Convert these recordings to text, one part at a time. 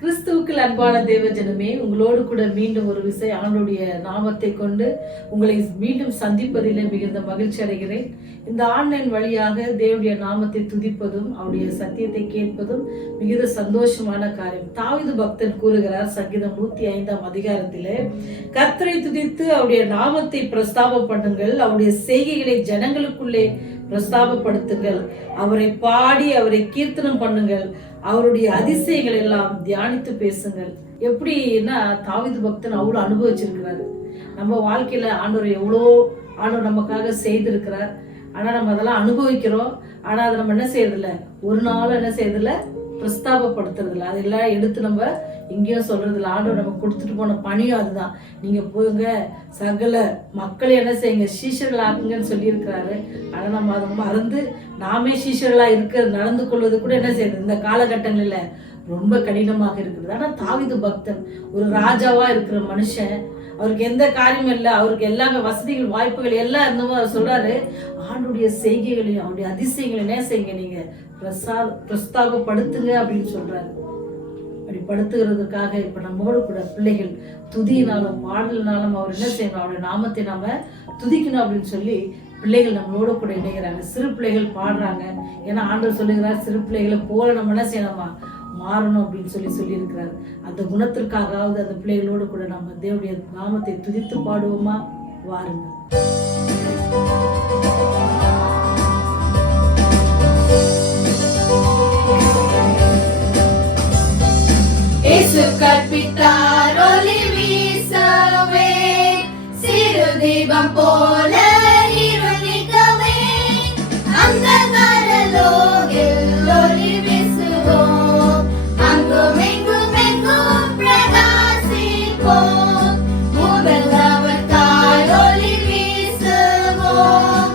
கிறிஸ்துவுக்குள் அன்பான தேவஜனமே, உங்களோடு கூட மீண்டும் ஒரு விசை ஆண்டுடைய நாமத்தை கொண்டு உங்களை மீண்டும் சந்திப்பதிலே மிகுந்த மகிழ்ச்சி அடைகிறேன். இந்த ஆன்லைன் வழியாக தேவனுடைய நாமத்தை துதிப்பதும் அவருடைய சத்தியத்தை கேட்பதும் மிகுந்த சந்தோஷமான காரியம். தாவீது பக்தன் கூறுகிறார் சங்கீதம் 105 அதிகாரத்திலே, கர்த்தரை துதித்து அவருடைய நாமத்தை பிரஸ்தாபம் பண்ணுங்கள், அவருடைய செய்கைகளை ஜனங்களுக்குள்ளே பிரஸ்தாபப்படுத்துங்கள், அவரை பாடி அவரை கீர்த்தனம் பண்ணுங்கள், அவருடைய அதிசயங்கள் எல்லாம் தியானித்து பேசுங்கள். எப்படின்னா தாவீது பக்தன் அவ்வளோ அனுபவிச்சிருக்கிறாரு. நம்ம வாழ்க்கையில ஆண்டவர் எவ்வளோ ஆண்டவர் நமக்காக செய்திருக்கிறார். ஆனா நம்ம அதெல்லாம் அனுபவிக்கிறோம். ஆனா அதை நம்ம என்ன செய்யறதில்ல, ஒரு நாள் என்ன செய்யறதில்ல, பிரஸ்தாபப்படுத்துறதில்ல. அதெல்லாம் எடுத்து நம்ம இங்கேயும் சொல்றதில்ல. ஆண்டவர் நம்ம கொடுத்துட்டு போன பணியும் அதுதான். நீங்க போங்க, சகல மக்களை என்ன செய்யுங்க, சீஷர்கள் ஆக்குங்கன்னு சொல்லியிருக்கிறாரு. ஆனா நம்ம அதை மறந்து நாமே சீஷர்களா நடந்து கொள்வது கூட என்ன செய்யுது, இந்த காலகட்டங்களில் ரொம்ப கடினமாக இருக்குது. ஆனா தாவீது பக்தன் ஒரு ராஜாவா இருக்கிற மனுஷன், அவருக்கு எந்த காரியமும் இல்லை, அவருக்கு எல்லா வசதிகள் வாய்ப்புகள் எல்லாம் இருந்தவோ அவர் சொல்றாரு, ஆண்டுடைய செய்கைகளையும் அவருடைய அதிசயங்களையும் என்ன செய்யுங்க, நீங்க பிரஸ்தாபப்படுத்துங்க அப்படின்னு சொல்றாரு. அப்படி படுத்துகிறதுக்காக இப்ப நம்மோடு கூட பிள்ளைகள் துதியினாலும் பாடலினாலும் அவர் என்ன செய்யணும், அவருடைய நாமத்தை நாம துதிக்கணும் அப்படின்னு சொல்லி பிள்ளைகள் நம்மளோட கூட இணைகிறாங்க. சிறு பிள்ளைகள் பாடுறாங்க. ஏன்னா ஆண்டவர் சொல்லுகிறார், சிறு பிள்ளைகளை போல நம்ம என்ன செய்யணுமா, மாறணும் அப்படின்னு சொல்லியிருக்கிறார். அந்த குணத்திற்காகவது அந்த பிள்ளைகளோடு கூட நம்ம தேவனுடைய நாமத்தை துதித்து பாடுவோமா? வாருங்க. இயேசு கற்பித்தார் ஒளி வீசவே, சிறு தீபம் போல இருள் நீக்கவே, அந்தகாரலோகில் ஒளி வீசுவோம், அங்கும் எங்கும் எங்கும் பிரகாசிப்போம். முதல்வர்க்காய் ஒளி வீசுவோம்,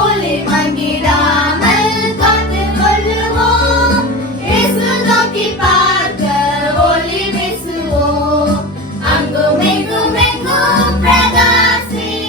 ஒளி மங்கிடாமல் காத்துக் கொள்ளுவோம். இயேசு நோக்கி பார்க்க ஒளி வீசுவோம், அங்கும் எங்கும் எங்கும் பிரகாசிப்போம்.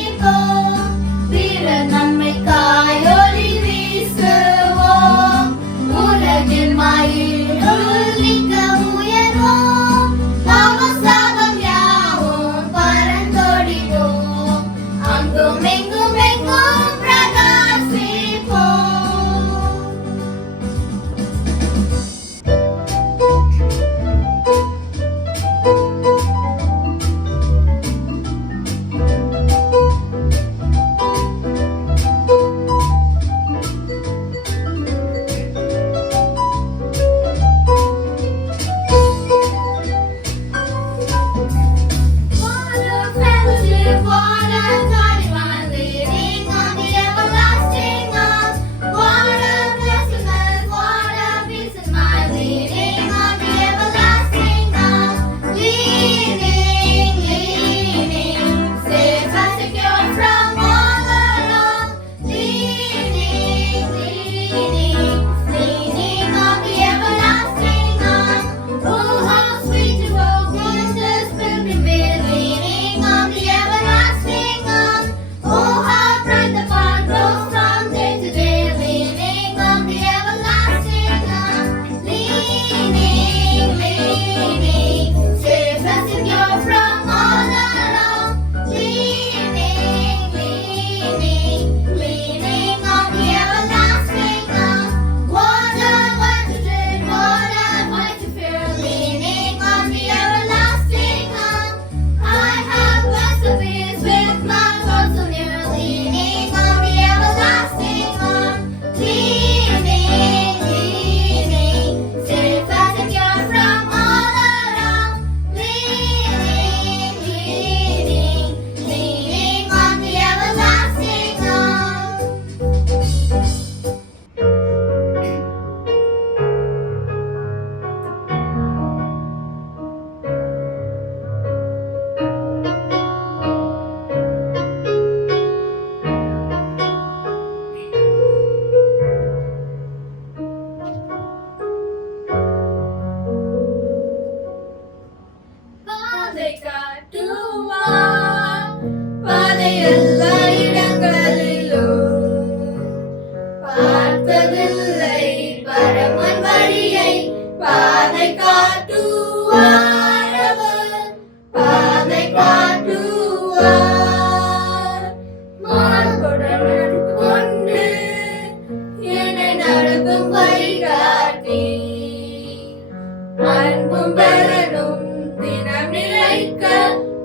அன்பும் பலனும் தினம் நிலைக்க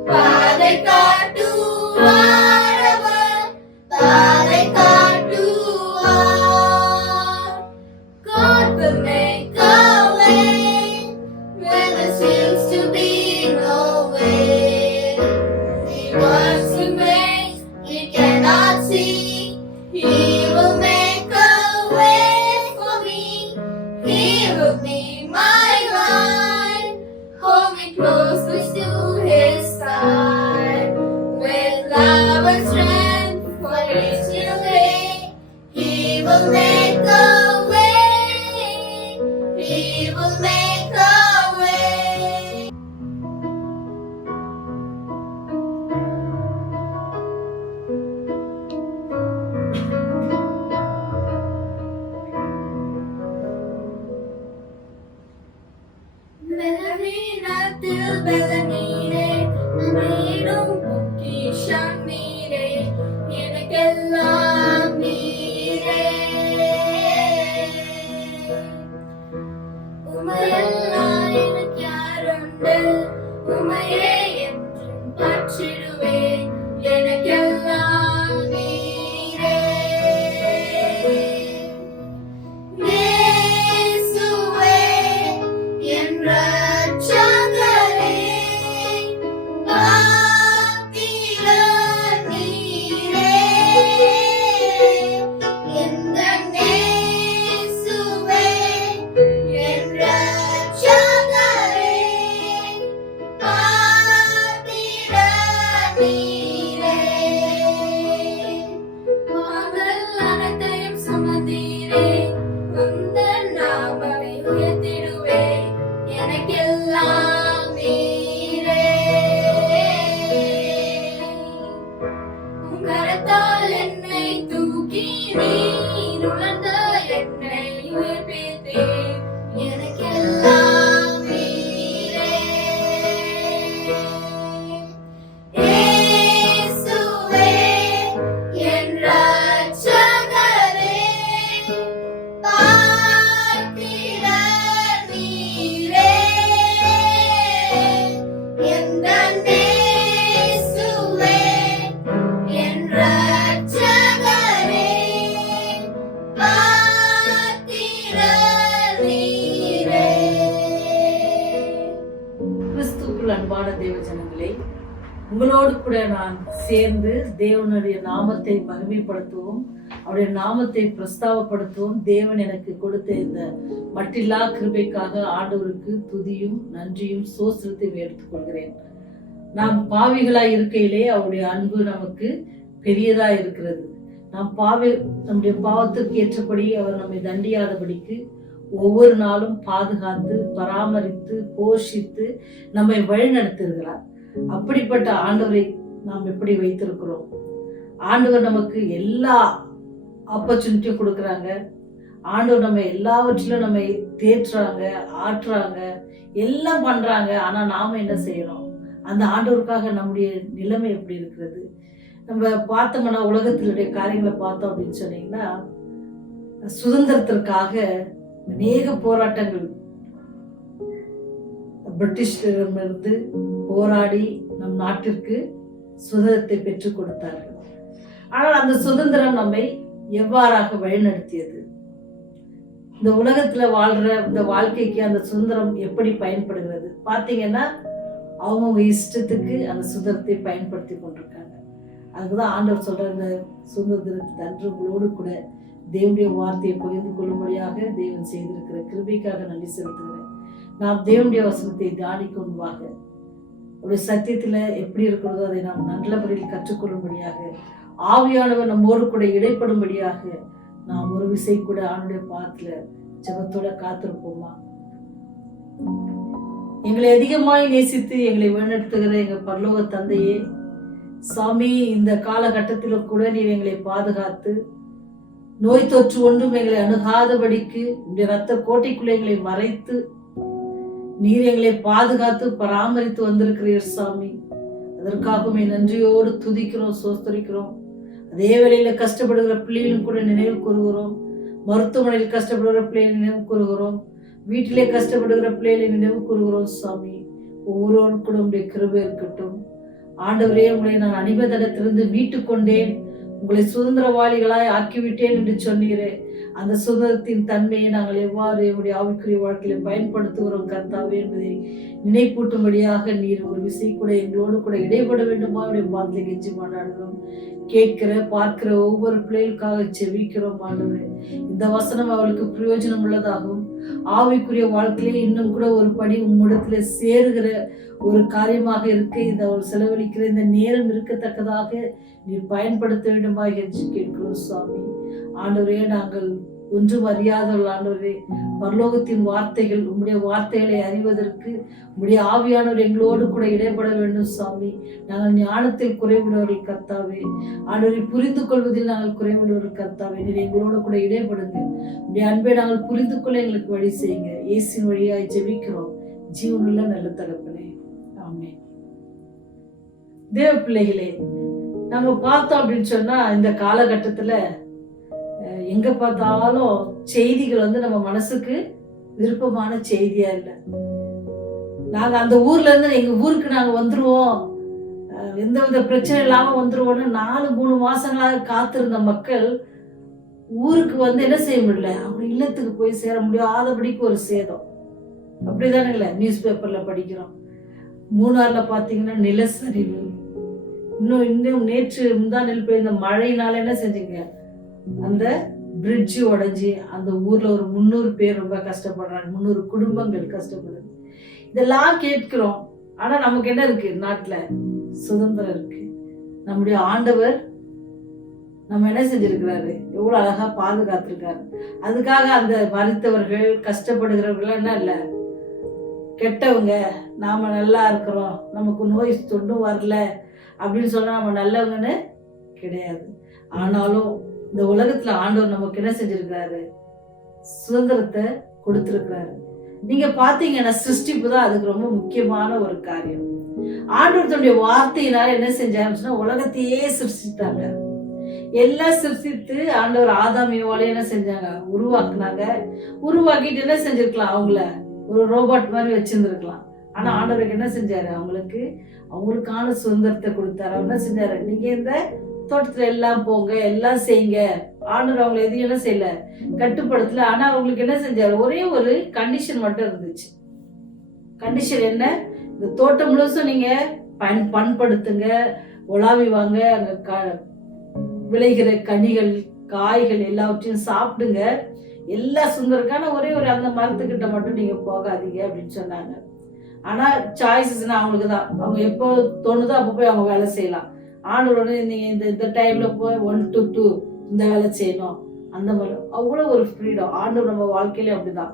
பாதை காட்டுவார் அவர், பாதை காட்டுவார். God will make a way where there seems to be no way. He works in ways we cannot see. He will make a way for me. He will be my guide. Hold me closely to His side. With love and strength for His way, He will make a way. He will make a way. பலவீனத்தில் பலனீரே, நம்மிடம் பொக்கிஷம் நீரே, எனக்கெல்லாம் நீரே. உமையெல்லாம் எனக்கு யாருண்டு, உமையே என்றும் பற்றிடுவேன், எனக்கெல்லாம் நீரே. இயேசுவே என் இரட்சகரே, பாத்திரர் நீரே. எந்தன் இயேசுவே என் இரட்சகரே, பாத்திரர் நீரே. பாவங்கள் அனைத்தையும் சுமந்தீரே, உந்தன் நாமத்தை உயர்த்திடுவேன், எனக்கெல்லாம் நீரே. உம் கரத்தால் என்னை தூக்கி நீர் உணர்ந்த என்னை உயிர்ப்பித்தீர், எனக்கெல்லாம் நீரே. இயேசுவே என் இரட்சகரே, பாத்திரர் நீரே. எந்தன் இயேசுவே என் இரட்சகரே, பாத்திரர் நீரே. கிறிஸ்துவுக்குள் அன்பான தேவ ஜனங்களே, உங்களோடு கூட நான் சேர்ந்து தேவனுடைய நாமத்தை மகிமைப்படுத்துவோம், அவருடைய நாமத்தை பிரஸ்தாபப்படுத்துவோம். தேவன் எனக்கு கொடுத்த இந்த மட்டில்லா கிருபைக்காக ஆண்டவருக்கு துதியும் நன்றியும் சோஸ்திரத்தையும் எடுத்துக்கொள்கிறேன். நாம் பாவிகளாய் இருக்கையிலே அவருடைய அன்பு நமக்கு பெரியதா இருக்கிறது. நம்முடைய பாவத்திற்கு ஏற்றபடி அவர் நம்மை தண்டியாதபடிக்கு ஒவ்வொரு நாளும் பாதுகாத்து பராமரித்து போஷித்து நம்மை வழிநடத்துகிறார். அப்படிப்பட்ட ஆண்டவரை நாம் எப்படி வைத்திருக்கிறோம்? ஆண்டவர் நமக்கு எல்லா ஆப்பர்ச்சுனிட்டியும் கொடுக்குறாங்க. ஆண்டவர் நம்ம எல்லாவற்றிலும் நம்மை தேற்றுறாங்க, ஆற்றுறாங்க, எல்லாம் பண்றாங்க. ஆனா நாம என்ன செய்யறோம்? அந்த ஆண்டவருக்காக நம்முடைய நிலைமை எப்படி இருக்கிறது? நம்ம பார்த்தோம்னா உலகத்தினுடைய காரியங்களை பார்த்தோம் அப்படின்னு சொன்னீங்கன்னா, சுதந்திரத்திற்காக அநேக போராட்டங்கள் பிரிட்டிஷிடமிருந்து போராடி நம் நாட்டிற்கு சுதந்திரத்தை பெற்றுக் கொடுத்தார்கள். ஆனால் அந்த சுதந்திரம் நம்மை எவ்வாறாக வழிநடத்தியது? இந்த உலகத்துல வாழ்ற இந்த வாழ்க்கைக்கு அந்த சுதந்திரம் எப்படி பயன்படுகிறது? பாத்தீங்கன்னா அவங்கவுங்க இஷ்டத்துக்கு அந்த சுதந்திரத்தை பயன்படுத்தி கொண்டிருக்காங்க. அதுக்குதான் ஆண்டவர் சொல்ற, இந்த சுதந்திரத்தை அன்றுகளோடு கூட தேவனுடைய வார்த்தையை பகிர்ந்து கொள்ளும்படியாக தேவன் செய்திருக்கிற கிருபைக்காக நன்றி செலுத்துகிறேன். நாம் தேவனுடைய வசனத்தை தியானிக்கும்பாக ஒரு சத்தியத்துல எப்படி இருக்கிறதோ அதை நாம் நல்லபடியில் கற்றுக்கொள்ளும்படியாக ஆவியானவர் நம்மோடு கூட இடைப்படும்படியாக நாம் ஒரு விசை கூட ஆண்டுடைய பாத்துல ஜெபத்தோட காத்திருப்போமா? எங்களை அதிகமாய் நேசித்து எங்களை வழிநடத்துகிற எங்க பரலோக தந்தையே, சாமி, இந்த காலகட்டத்திலும் கூட நீர் எங்களை பாதுகாத்து நோய் தொற்று ஒன்றும் எங்களை அணுகாதபடிக்கு உடைய ரத்த கோட்டைக்குள்ளே எங்களை மறைத்து நீர் எங்களை பாதுகாத்து பராமரித்து வந்திருக்கிறீர் சாமி. அதற்காகவே நன்றியோடு துதிக்கிறோம், சோஸ்தரிக்கிறோம். அதே வேளையில கஷ்டப்படுகிற பிள்ளைகளும் கூட நினைவு கூறுகிறோம். மருத்துவமனையில் கஷ்டப்படுகிற பிள்ளைகளை நினைவு கூறுகிறோம். வீட்டிலே கஷ்டப்படுகிற பிள்ளைகளை நினைவு கூறுகிறோம் சுவாமி. ஒவ்வொருவரும் கூட உங்களுடைய கிருபை இருக்கட்டும். ஆண்டவரே, உங்களை நான் அடிமைத்தனத்திலிருந்து மீட்டு கொண்டேன், உங்களை சுதந்திரவாளிகளாய் ஆக்கிவிட்டேன் என்று சொன்னீரே. அந்த சுதந்திரத்தின் தன்மையை நாங்கள் எவ்வாறு எங்களுடைய ஆவிக்குரிய வாழ்க்கையில பயன்படுத்துகிறோம் கர்த்தாவே என்பதை நினைப்பூட்டும்படியாக நீர் ஒரு விசை கூட எங்களோடு கூட இடைபட வேண்டுமா அவருடைய வார்த்தை கெஞ்சி கொண்டாடுகிறோம். கேட்கிற பார்க்கிற ஒவ்வொரு பிள்ளைகளுக்காக செவிக்கிறோம் ஆண்டவரே. இந்த வசனம் அவளுக்கு பிரயோஜனம் உள்ளதாகவும் ஆவிக்குரிய வாழ்க்கையிலே இன்னும் கூட ஒரு படி உம்மிடத்துல சேருகிற ஒரு காரியமாக இருக்க இந்த அவள் செலவழிக்கிற இந்த நேரம் இருக்கத்தக்கதாக நீர் பயன்படுத்த வேண்டுமா என்று கேட்கிறோம் சுவாமி. ஆண்டவரே, நாங்கள் ஒன்றும் அறியாதவர்கள் ஆண்டவரே. பரலோகத்தின் வார்த்தைகள், உம்முடைய வார்த்தைகளை அறிவதற்கு உம்முடைய ஆவியானவர் எங்களோடு கூட இடைப்பட வேண்டும் சுவாமி. நாங்கள் ஞானத்தில் குறைவிடுவர்கள் கர்த்தாவே. ஆண்டவரை புரிந்து கொள்வதில் நாங்கள் குறைவிடுவர்கள் கர்த்தாவே. நீர் எங்களோடு கூட இடைப்படுங்க. உம்முடைய அன்பை நாங்கள் புரிந்து கொள்ள எங்களுக்கு வழி செய்யுங்க. இயேசுவின் வழியாய் ஜெபிக்கிறோம் ஜீவனுள்ள நல்ல தகப்பனே, ஆமென். தேவ பிள்ளைகளே, நம்ம பார்த்தோம் அப்படின்னு சொன்னா இந்த காலகட்டத்துல எங்க பார்த்தாலும் செய்திகள் நம்ம மனசுக்கு விருப்பமான செய்தியா இல்லை. நாங்க அந்த ஊர்ல இருந்து எங்க ஊருக்கு நாங்க வந்துருவோம், எந்த வித பிரச்சனை இல்லாம வந்துருவோம்னு 4-3 மாசங்களாக காத்திருந்த மக்கள் ஊருக்கு என்ன செய்ய முடியல, அவங்க இல்லத்துக்கு போய் சேர முடியாதபடிக்கு ஒரு சேதம். அப்படிதானுங்களே நியூஸ் பேப்பர்ல படிக்கிறோம். மூணார்ல பாத்தீங்கன்னா நிலச்சரிவு. இன்னும் நேற்று முந்தானேல் பெய்த மழையினால என்ன செஞ்சீங்க, அந்த பிரிட்ஜ் உடைஞ்சி அந்த ஊர்ல ஒரு 300 பேர் ரொம்ப கஷ்டப்படுறாங்க, 300 குடும்பங்கள் கஷ்டப்படுது. இதெல்லாம் கேட்கிறோம். ஆனா நமக்கு என்ன இருக்கு, நாட்டுல சுதந்திரம் இருக்கு. நம்முடைய ஆண்டவர் நம்ம என்ன செஞ்சிருக்கிறாரு, எவ்வளவு அழகா பாதுகாத்திருக்காரு. அதுக்காக அந்த மறித்தவர்கள் கஷ்டப்படுகிறவர்கள் என்ன இல்ல கெட்டவங்க, நாம நல்லா இருக்கிறோம், நமக்கு நோய் தொண்டும் வரல அப்படின்னு சொன்னா நம்ம நல்லவங்கன்னு கிடையாது. ஆனாலும் இந்த உலகத்துல ஆண்டவர் நமக்கு என்ன செஞ்சிருக்கிறாரு, சுதந்திரத்தை கொடுத்திருக்கிறாரு. நீங்க பாத்தீங்கன்னா சிருஷ்டிப்பு தான் அதுக்கு ரொம்ப முக்கியமான ஒரு காரியம். ஆண்டவர் தன்னுடைய வார்த்தையினால என்ன செஞ்சாருன்னா உலகத்தையே சிருஷ்டித்தாங்க. எல்லாம் சிருஷ்டித்து ஆண்டவர் ஆதாம் ஏவாளை என்ன செஞ்சாங்க, உருவாக்குனாங்க. உருவாக்கிட்டு என்ன செஞ்சிருக்கலாம், அவங்கள ஒரு ரோபோட் மாதிரி வச்சிருந்துருக்கலாம். ஆனா ஆண்டவருக்கு என்ன செஞ்சாரு, அவங்களுக்கான சுதந்திரத்தை கொடுத்தாரு. என்ன செஞ்சாரு, நீங்க இந்த தோட்டத்துல எல்லாம் போங்க, எல்லாம் செய்யுங்க. ஆண்டவர் அவங்களை எதையும் என்ன செய்யல, கட்டுப்படுத்தல. ஆனா அவங்களுக்கு என்ன செஞ்சாரு, ஒரே ஒரு கண்டிஷன் மட்டும் இருந்துச்சு. கண்டிஷன் என்ன, இந்த தோட்டம் முழுசும் நீங்க பண்படுத்துங்க, உலாவி வாங்க, அங்க விளைகிற கனிகள் காய்கள் எல்லாவற்றையும் சாப்பிடுங்க, எல்லா சுந்தருக்கான ஒரே ஒரு அந்த மரத்துக்கிட்ட மட்டும் நீங்க போகாதீங்க அப்படின்னு சொன்னாங்க. ஆனா சாய்ஸஸ்னா அவங்களுக்கு தான், அவங்க எப்போ தோணுதோ அப்போ போய் அவங்க வேலை செய்யலாம். ஆண்டோட நீங்க இந்த டைம்ல போய் 1 to 2 இந்த வேலை செய்யணும், அந்த மாதிரி அவ்வளோ ஒரு ஃப்ரீடம். ஆண்டவர் நம்ம வாழ்க்கையில அப்படிதான்,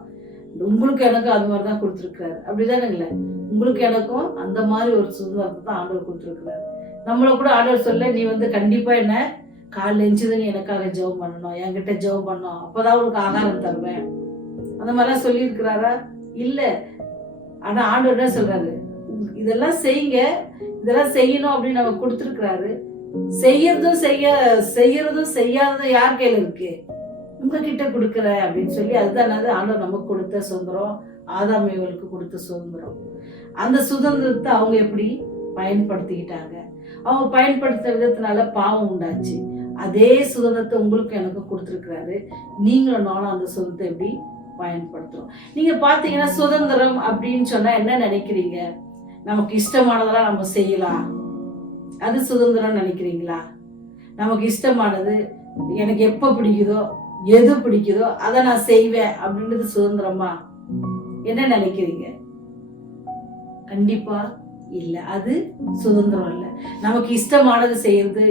உங்களுக்கு எனக்கும் அது மாதிரி தான் கொடுத்துருக்காரு. அப்படிதானுங்களே, உங்களுக்கு எனக்கும் அந்த மாதிரி ஒரு சுதந்திரத்தை தான் ஆண்டவர் கொடுத்துருக்கிறாரு. நம்மள கூட ஆண்டவர் சொல்ல, நீ கண்டிப்பா என்ன காலைல எஞ்சுதான் நீ எனக்காக ஜெபம் பண்ணணும், என்கிட்ட ஜெபம் பண்ணணும், அப்பதான் உனக்கு ஆகாரம் தருவேன், அந்த மாதிரிலாம் சொல்லியிருக்கிறாரா? இல்ல. ஆனா ஆண்டவர் என்ன சொல்றாரு, இதெல்லாம் செய்யுங்க, இதெல்லாம் செய்யணும் அப்படின்னு நம்ம கொடுத்துருக்கிறாரு. செய்யறதும் செய்யாததும் யார் கையில இருக்கு, உங்ககிட்ட கொடுக்குற அப்படின்னு சொல்லி. அதுதான் ஆண்டவர் நமக்கு கொடுத்த சுதந்திரம், ஆதாம் ஏவாளுக்கு கொடுத்த சுதந்திரம். அந்த சுதந்திரத்தை அவங்க எப்படி பயன்படுத்திக்கிட்டாங்க, அவங்க பயன்படுத்த விதத்தினால பாவம் உண்டாச்சு. அதே சுதந்திரத்தை உங்களுக்கு எனக்கு கொடுத்துருக்கிறாரு. நீங்களும் நானும் அந்த சுதந்திரத்தை எப்படி பயன்படுத்துறோம். நீங்க பாத்தீங்கன்னா சுதந்திரம் அப்படின்னு சொன்னா என்ன நினைக்கிறீங்க, நமக்கு இஷ்டமானதெல்லாம் நம்ம செய்யலாம், அது சுதந்திரம் நினைக்கிறீங்களா? நமக்கு இஷ்டமானது எனக்கு எப்ப பிடிக்குதோ எது பிடிக்குதோ அதை நான் செய்வேன் அப்படின்றது சுதந்திரமா? என்ன நினைக்கிறீங்க? கண்டிப்பா இல்ல, அது சுதந்திரம் இல்ல. நமக்கு இஷ்டமானது செய்யறது,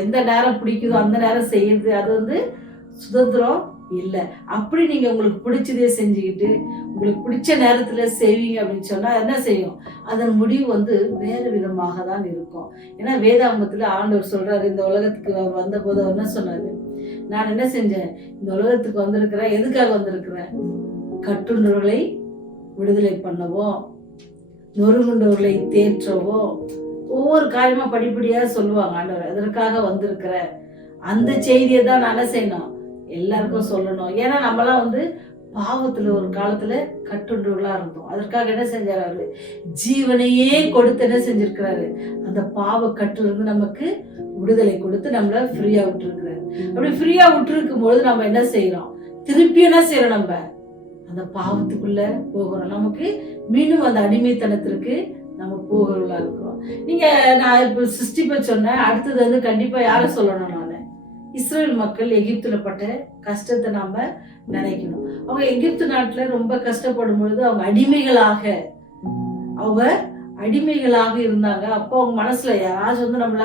எந்த நேரம் பிடிக்குதோ அந்த நேரம் செய்யறது, அது சுதந்திரம் இல்ல. அப்படி நீங்க உங்களுக்கு பிடிச்சதே செஞ்சுக்கிட்டு உங்களுக்கு பிடிச்ச நேரத்துல செய்வீங்க அப்படின்னு சொன்னா என்ன செய்யும், அதன் முடிவு வேறு விதமாக தான் இருக்கும். ஏன்னா வேதாகமத்துல ஆண்டவர் சொல்றாரு, இந்த உலகத்துக்கு அவர் வந்த போது அவர் என்ன சொன்னாரு, நான் என்ன செஞ்சேன், இந்த உலகத்துக்கு வந்திருக்கிறேன், எதுக்காக வந்திருக்கிறேன், கட்டுண்டவர்களை விடுதலை பண்ணவோ, நொறுங்குண்டவர்களை தேற்றவோ, ஒவ்வொரு காரியமா படிப்படியா சொல்லுவாங்க ஆண்டவர். அதற்காக வந்திருக்கிற அந்த செய்தியை தான் நான் என்ன செய்யணும், எல்லாருக்கும் சொல்லணும். ஏன்னா நம்மளாம் பாவத்துல ஒரு காலத்துல கட்டுண்டவர்களா இருந்தோம். அதற்காக என்ன செஞ்சாரு? அவரு ஜீவனையே கொடுத்து என்ன செஞ்சிருக்கிறாரு? அந்த பாவ கட்டுல இருந்து நமக்கு விடுதலை கொடுத்து நம்மள ஃப்ரீயா விட்டுருக்கிறாரு. அப்படி ஃப்ரீயா விட்டுருக்கும் பொழுது நம்ம என்ன செய்யறோம்? திருப்பி என்ன செய்யறோம்? நம்ம அந்த பாவத்துக்குள்ள போகிறோம். நமக்கு மீண்டும் அந்த அடிமைத்தனத்திற்கு நம்ம போகிறவர்களா இருக்கிறோம். நீங்க நான் இப்ப 65 சொன்னேன். அடுத்தது வந்து கண்டிப்பா யார சொல்லணும்? நானு இஸ்ரேல் மக்கள் எகிப்துல பட்ட கஷ்டத்தை நாம நினைக்கணும். அவங்க எகிப்து நாட்டுல ரொம்ப கஷ்டப்படும் பொழுது அவங்க அடிமைகளாக இருந்தாங்க. அப்போ அவங்க மனசுல யாராச்சும் வந்து நம்மள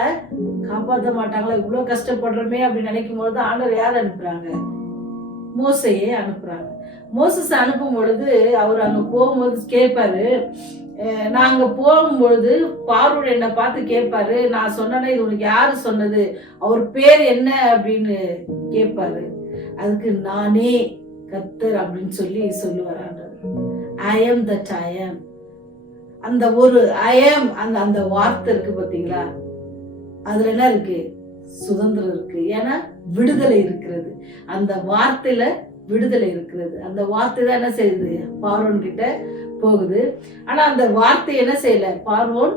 காப்பாற்ற மாட்டாங்களா, இவ்வளவு கஷ்டப்படுறோமே அப்படின்னு நினைக்கும் பொழுது ஆண்டவர் யார் அனுப்புறாங்க? மோசையே அனுப்புறாங்க. மோசஸ் அனுப்பும் பொழுது அவர் அங்க போகும்போது கேட்பாரு, நாங்க போகும்பொழுது பார்வோன் என்னை பார்த்து கேட்பாரு, நான் சொன்னேன்னா இது உனக்கு யாரு சொன்னது, அவர் பேர் என்ன அப்படின்னு கேட்பாரு. அதுக்கு நானே கர்த்தர் அப்படின்னு சொல்லுவார் ஆண்டவர். ஐ ஆம் தட் ஐ ஆம். அந்த ஒரு ஐ ஆம் அந்த வார்த்தை இருக்கு பாத்தீங்களா, அதுல என்ன இருக்கு? சுதந்திரம் இருக்கு. ஏன்னா விடுதலை இருக்கிறது. அந்த வார்த்தையில விடுதலை இருக்கிறது. அந்த வார்த்தை தான் என்ன செய்யுது? பார்வோன் கிட்ட போகுது. ஆனா அந்த வார்த்தை என்ன செய்யல? பார்வோன்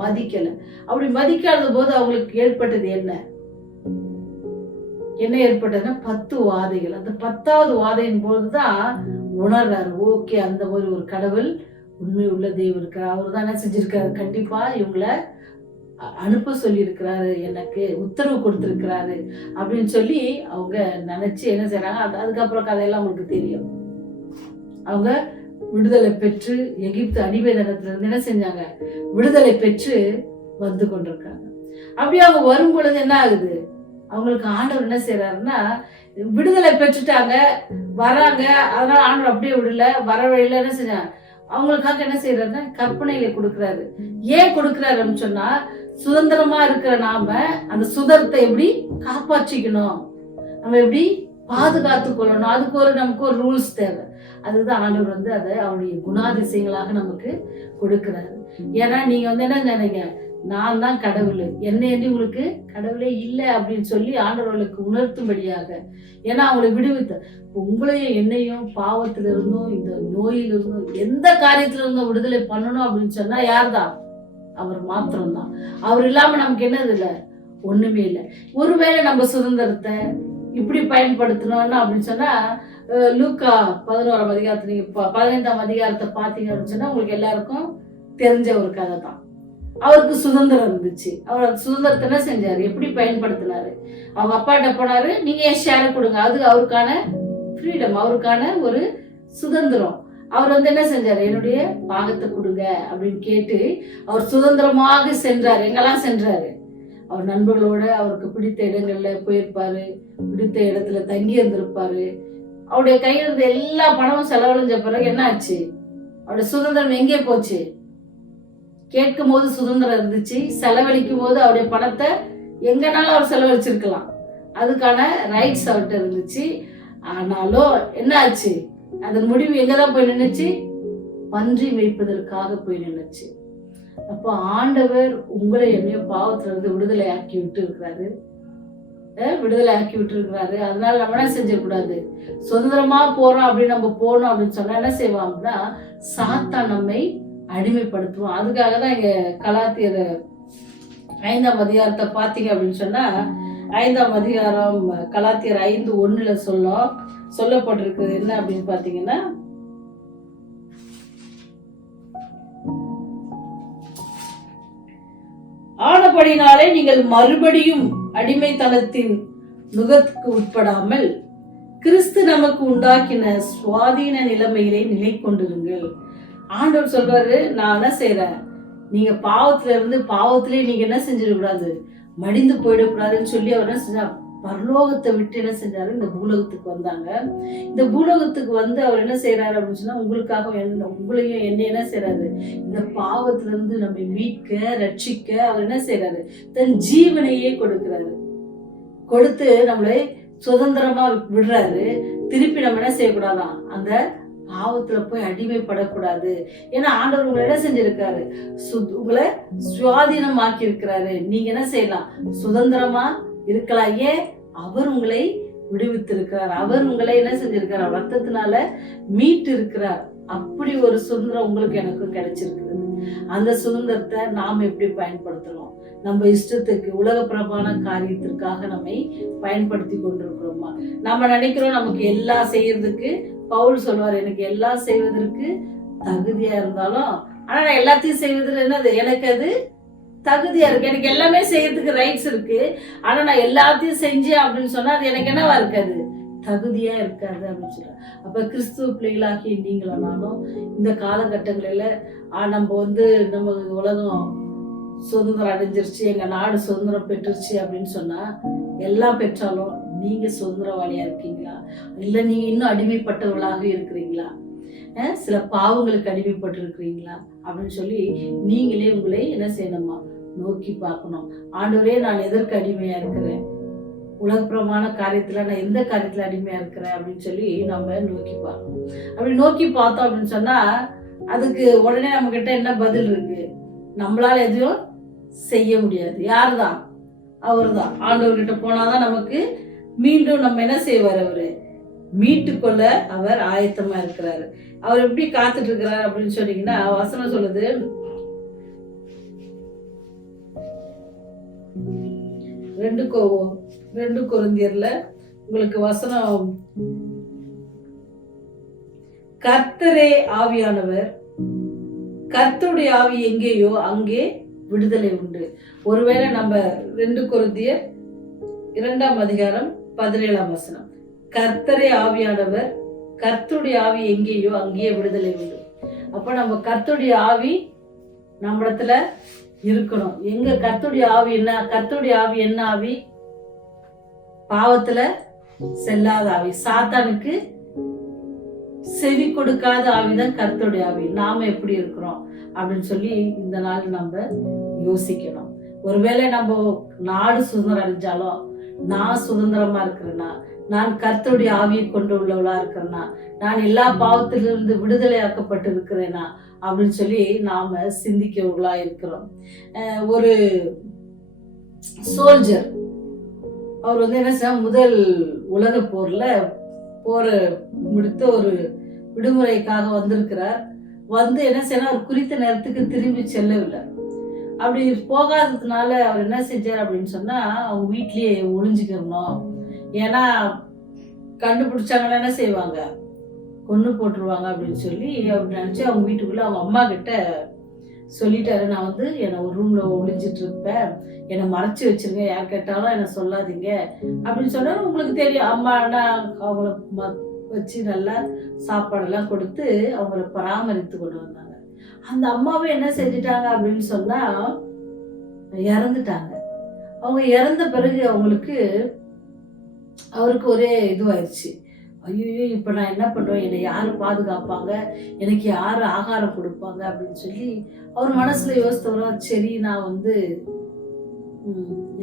மதிக்கல. அப்படி மதிக்காத போது அவங்களுக்கு ஏற்பட்டது என்ன ஏற்பட்டதுன்னா 10 வாதைகள். அந்த 10வது வாதையின் போதுதான் உணர்றாரு, ஓகே அந்த மாதிரி ஒரு கடவுள் உண்மை உள்ள தெய்வம் இருக்கிறார். அவர் தான் என்ன செஞ்சிருக்காரு? கண்டிப்பா இவங்களை அனுப்ப சொல்லி இருக்கிறாரு, எனக்கு உத்தரவு கொடுத்திருக்கிறாரு அப்படின்னு சொல்லி அவங்க நினைச்சு என்ன செய்யறாங்க? அதுக்கப்புறம் கதையெல்லாம் உங்களுக்கு தெரியும். அவங்க விடுதலை பெற்று எகிப்து அடிமைத்தனத்துல இருந்து என்ன செஞ்சாங்க? விடுதலை பெற்று வந்து கொண்டிருக்காங்க. அப்படியே அவங்க வரும் பொழுது என்ன ஆகுது? அவங்களுக்கு ஆண்டவர் என்ன செய்யறாருன்னா, விடுதலை பெற்றுட்டாங்க, வராங்க. அதனால ஆண்டவர் அப்படியே விடல, வர வழியில என்ன செஞ்சாங்க? அவங்களுக்காக என்ன செய்யறாருன்னா கற்பனையில கொடுக்குறாரு. ஏன் கொடுக்குறாருன்னு சொன்னா, சுதந்திரமா இருக்கிற நாம அந்த சுதந்திரத்தை எப்படி காப்பாற்றிக்கணும், நம்ம எப்படி பாதுகாத்து கொள்ளணும், அதுக்கு நமக்கு ஒரு ரூல்ஸ் தேவை. அதுதான் ஆண்டவர் வந்து அதை அவருடைய குணாதிசயங்களாக நமக்கு கொடுக்கிறாரு. ஏன்னா நீங்க வந்து என்ன நினைங்க, நான் தான் கடவுள், என்னை உங்களுக்கு கடவுளே இல்லை அப்படின்னு சொல்லி ஆண்டவர்களுக்கு உணர்த்தும்படியாக. ஏன்னா அவங்களை விடுவித்த உங்களையும் என்னையும் பாவத்திலிருந்தும் இந்த நோயிலிருந்தும் எந்த காரியத்துல இருந்தும் விடுதலை பண்ணணும் அப்படின்னு சொன்னா யார்தான்? அவர் மாத்திரம்தான். அவர் இல்லாம நமக்கு என்னது இல்லை? ஒண்ணுமே இல்லை. ஒருவேளை நம்ம சுதந்திரத்தை இப்படி பயன்படுத்தணும்னு அப்படின்னு சொன்னா, லூக்கா 11ஆம் அதிகாரத்தை நீங்க 15ஆம் அதிகாரத்தை பாத்தீங்க அப்படின்னு சொன்னா உங்களுக்கு எல்லாருக்கும் தெரிஞ்ச ஒரு கதை தான். அவருக்கு சுதந்திரம் இருந்துச்சு. அவர் அந்த சுதந்திரத்தை என்ன செஞ்சாரு? எப்படி பயன்படுத்தினாரு? அவங்க அப்பாட்ட போனாரு, நீங்க என் ஷேர் கொடுங்க, அது அவருக்கான ஃப்ரீடம், அவருக்கான ஒரு சுதந்திரம். அவர் வந்து என்ன செஞ்சாரு? என்னுடைய பாகத்தை கொடுங்க அப்படின்னு கேட்டு அவர் சுதந்திரமாக சென்றாரு. எங்கெல்லாம் சென்றாரு? அவர் நண்பர்களோட அவருக்கு பிடித்த இடங்கள்ல போயிருப்பாரு, பிடித்த இடத்துல தங்கி இருந்திருப்பாரு. அவருடைய கையில இருந்த எல்லா பணமும் செலவழிஞ்ச பிறகு என்ன ஆச்சு? அவருடைய சுதந்திரம் எங்கே போச்சு? கேட்கும் போது சுதந்திரம் இருந்துச்சு, செலவழிக்கும் போது அவருடைய பணத்தை எங்கனாலும் அவர் செலவழிச்சிருக்கலாம், அதுக்கான ரைட்ஸ் அவர்கிட்ட இருந்துச்சு. ஆனாலும் என்ன ஆச்சு? அதன் முடிவு எங்கதான் போய் நின்னுச்சு? பன்றி மேய்ப்பதற்காக போய் நின்னுச்சு. அப்போ ஆண்டவர் உங்களை என்னைய பாவத்துல இருந்து விடுதலை ஆக்கி விட்டு இருக்கிறாரு. அதனால நம்ம என்ன செஞ்சிடக்கூடாது? சுதந்திரமா போறோம் அப்படின்னு நம்ம போனோம் அப்படின்னு சொன்னா என்ன செய்வாங்கன்னா, சாத்தான் நம்மை அடிமைப்படுத்துவோம். அதுக்காக தான் இங்க கலாத்தியர் 5ஆம் அதிகாரத்தை பாத்தீங்க அப்படின்னு சொன்னா, 5ஆம் அதிகாரம் கலாத்தியர் 5:1 சொல்லப்பட்டிருக்கு. என்ன அப்படின்னு பாத்தீங்கன்னா, ஆனபடினாலே நீங்கள் மறுபடியும் அடிமைத்தனத்தின் நுகத்துக்கு உட்படாமல் கிறிஸ்து நமக்கு உண்டாக்கின சுவாதீன நிலைமையிலே நிலை கொண்டிருங்கள். ஆண்டவர் சொல்றாரு, நான் என்ன செய்யறேன்? நீங்க பாவத்துல இருந்து பாவத்திலே நீங்க என்ன செஞ்சிடக்கூடாது, மடிந்து போயிடக்கூடாதுன்னு சொல்லி அவர் என்ன செஞ்சா, பரலோகத்தை விட்டு என்ன செஞ்சாரு? இந்த பூலோகத்துக்கு வந்தாங்க. இந்த பூலோகத்துக்கு வந்து அவர் என்ன செய்யறாரு அப்படின்னு சொன்னா, உங்களுக்காக உங்களையும் என்ன செய்யறாரு? இந்த பாவத்துல இருந்து நம்ம மீட்க ரட்சிக்க அவர் என்ன செய்யறாரு? தன் ஜீவனையே கொடுக்கிறாரு. கொடுத்து நம்மளை சுதந்திரமா விடுறாரு. திருப்பி நம்ம என்ன செய்யக்கூடாதான்? அந்த பாவத்துல போய் அடிமைப்படக்கூடாது. ஏன்னா ஆண்டவர் உங்களை என்ன செஞ்சிருக்காரு? உங்களை சுவாதீனமாக்கி இருக்கிறாரு. நீங்க என்ன செய்யலாம்? சுதந்திரமா இருக்கலாம். ஏன்? அவர் உங்களை விடுவித்திருக்கிறார். அவர் உங்களை என்ன செஞ்சிருக்கிறார்? ரத்தத்தினால மீட்டு இருக்கிறார். அப்படி ஒரு சுதந்திரம் உங்களுக்கு எனக்கும் கிடைச்சிருக்கிறது. அந்த சுதந்திரத்தை நாம் எப்படி பயன்படுத்தணும்? நம்ம இஷ்டத்துக்கு உலக பிரபான காரியத்திற்காக நம்மை பயன்படுத்தி கொண்டிருக்கிறோமா? நம்ம நினைக்கிறோம் நமக்கு எல்லாம் செய்யறதுக்கு, பவுல் சொல்வார், எனக்கு எல்லாம் செய்வதற்கு தகுதியா இருந்தாலும், ஆனா நான் எல்லாத்தையும் செய்வதில் என்னது, எனக்கு அது தகுதியா இருக்கு, எனக்கு எல்லாமே செய்யறதுக்கு ரைட்ஸ் இருக்கு, ஆனா நான் எல்லாத்தையும் செஞ்சேன் அப்படின்னு சொன்னா அது எனக்கு என்னவா இருக்காது? தகுதியா இருக்காது அப்படின்னு சொல்ற. அப்ப கிறிஸ்துவ பிள்ளைகளாகி நீங்களும் நானும் இந்த காலகட்டங்களில நம்ம நம்ம உலகம் சுதந்திரம் அடைஞ்சிருச்சு, எங்க நாடு சுதந்திரம் பெற்றுருச்சு அப்படின்னு சொன்னா, எல்லாம் பெற்றாலும் நீங்க சுதந்திரவாளியா இருக்கீங்களா? இல்ல நீங்க இன்னும் அடிமைப்பட்டவர்களாக இருக்கிறீங்களா? சில பாவங்களுக்கு அடிமைப்பட்டு இருக்கிறீங்களா அப்படின்னு சொல்லி நீங்களே உங்களை என்ன செய்யணுமா? நோக்கி பார்க்கணும். ஆண்டவரே, நான் எதற்கு அடிமையா இருக்கிறேன்? உலகப்புறமான காரியத்துல நான் எந்த காரியத்துல அடிமையா இருக்கிறேன் அப்படின்னு சொல்லி நம்ம நோக்கி பார்க்கணும். அப்படி நோக்கி பார்த்தோம் அப்படின்னு சொன்னா அதுக்கு உடனே நம்ம கிட்ட என்ன பதில் இருக்கு? நம்மளால எதுவும் செய்ய முடியாது. யாருதான்? அவர் தான். ஆண்டவர்கிட்ட போனாதான் நமக்கு மீண்டும் நம்ம என்ன செய்வார்? அவரு மீட்டுக்கொள்ள அவர் ஆயத்தமா இருக்கிறாரு. அவர் எப்படி காத்துட்டு இருக்கிறாரு அப்படின்னு சொன்னீங்கன்னா, வசனம் சொல்லுது, 2 கொரிந்தியர்ல உங்களுக்கு வசனம், கர்த்தரே ஆவியானவர், கர்த்தருடைய ஆவி எங்கேயோ அங்கே விடுதலை உண்டு. ஒருவேளை நம்ம 2 கொரிந்தியர் 2ஆம் அதிகாரம் 17ஆம் வசனம், கர்த்தரே ஆவியானவர், கர்த்தருடைய ஆவி எங்கேயோ அங்கேயே விடுதலை உண்டு. அப்ப நம்ம கர்த்தருடைய ஆவி நம்மிடத்துல இருக்கணும். எங்க கர்த்தருடைய ஆவி என்ன? கர்த்தருடைய ஆவி என்ன ஆவி? பாவத்துல செல்லாத ஆவி, சாத்தானுக்கு செவி கொடுக்காத ஆவிதான் கர்த்தருடைய ஆவி. நாம எப்படி இருக்கிறோம் அப்படின்னு சொல்லி இந்த நாள் நம்ம யோசிக்கணும். ஒருவேளை நம்ம நாடு சுதந்திரம் அடைஞ்சாலும், நான் சுதந்திரமா இருக்கிறேன்னா, நான் கர்த்தருடைய ஆவியை கொண்டு உள்ளவளா இருக்கிறேன்னா, நான் எல்லா பாவத்திலிருந்து விடுதலை ஆக்கப்பட்டு இருக்கிறேனா அப்படின்னு சொல்லி நாம சிந்திக்கவர்களா இருக்கிறோம். ஒரு சோல்ஜர், அவர் என்ன செய்ய, முதல் உலக போர்ல போரை முடித்த ஒரு விடுமுறைக்காக வந்திருக்கிறார். என்ன செய்யணும், அவர் குறித்த நேரத்துக்கு திரும்பி செல்லவில்லை. அப்படி போகாததுனால அவர் என்ன செஞ்சார் அப்படின்னு சொன்னா, அவங்க வீட்லயே ஒளிஞ்சுக்கணும். ஏன்னா கண்டுபிடிச்சாங்கன்னா என்ன செய்வாங்க, கொன்னு போட்டுருவாங்க அப்படின்னு சொல்லி அவர் நினைச்சு அவங்க வீட்டுக்குள்ள அவங்க அம்மா கிட்ட சொல்லிட்டாரு, நான் என்னை ஒரு ரூம்ல ஒளிஞ்சிட்டு இருப்பேன், என்னை மறைச்சு வச்சிருங்க, யார் கேட்டாலும் என்னை சொல்லாதீங்க அப்படின்னு சொன்னா, உங்களுக்கு தெரியும் அம்மானா அவங்கள வச்சு நல்லா சாப்பாடெல்லாம் கொடுத்து அவங்கள பராமரித்து கொண்டு வந்தாங்க. அந்த அம்மாவே என்ன செஞ்சிட்டாங்க அப்படின்னு சொன்னா, இறந்துட்டாங்க. அவங்க இறந்த பிறகு அவருக்கு ஒரே இதுவாயிருச்சு, ஐயோ இப்ப நான் என்ன பண்ணுவேன், என்னை யாரு பாதுகாப்பாங்க, எனக்கு யாரு ஆகாரம் கொடுப்பாங்க அப்படின்னு சொல்லி அவர் மனசுல யோசித்தவரோ, சரி நான்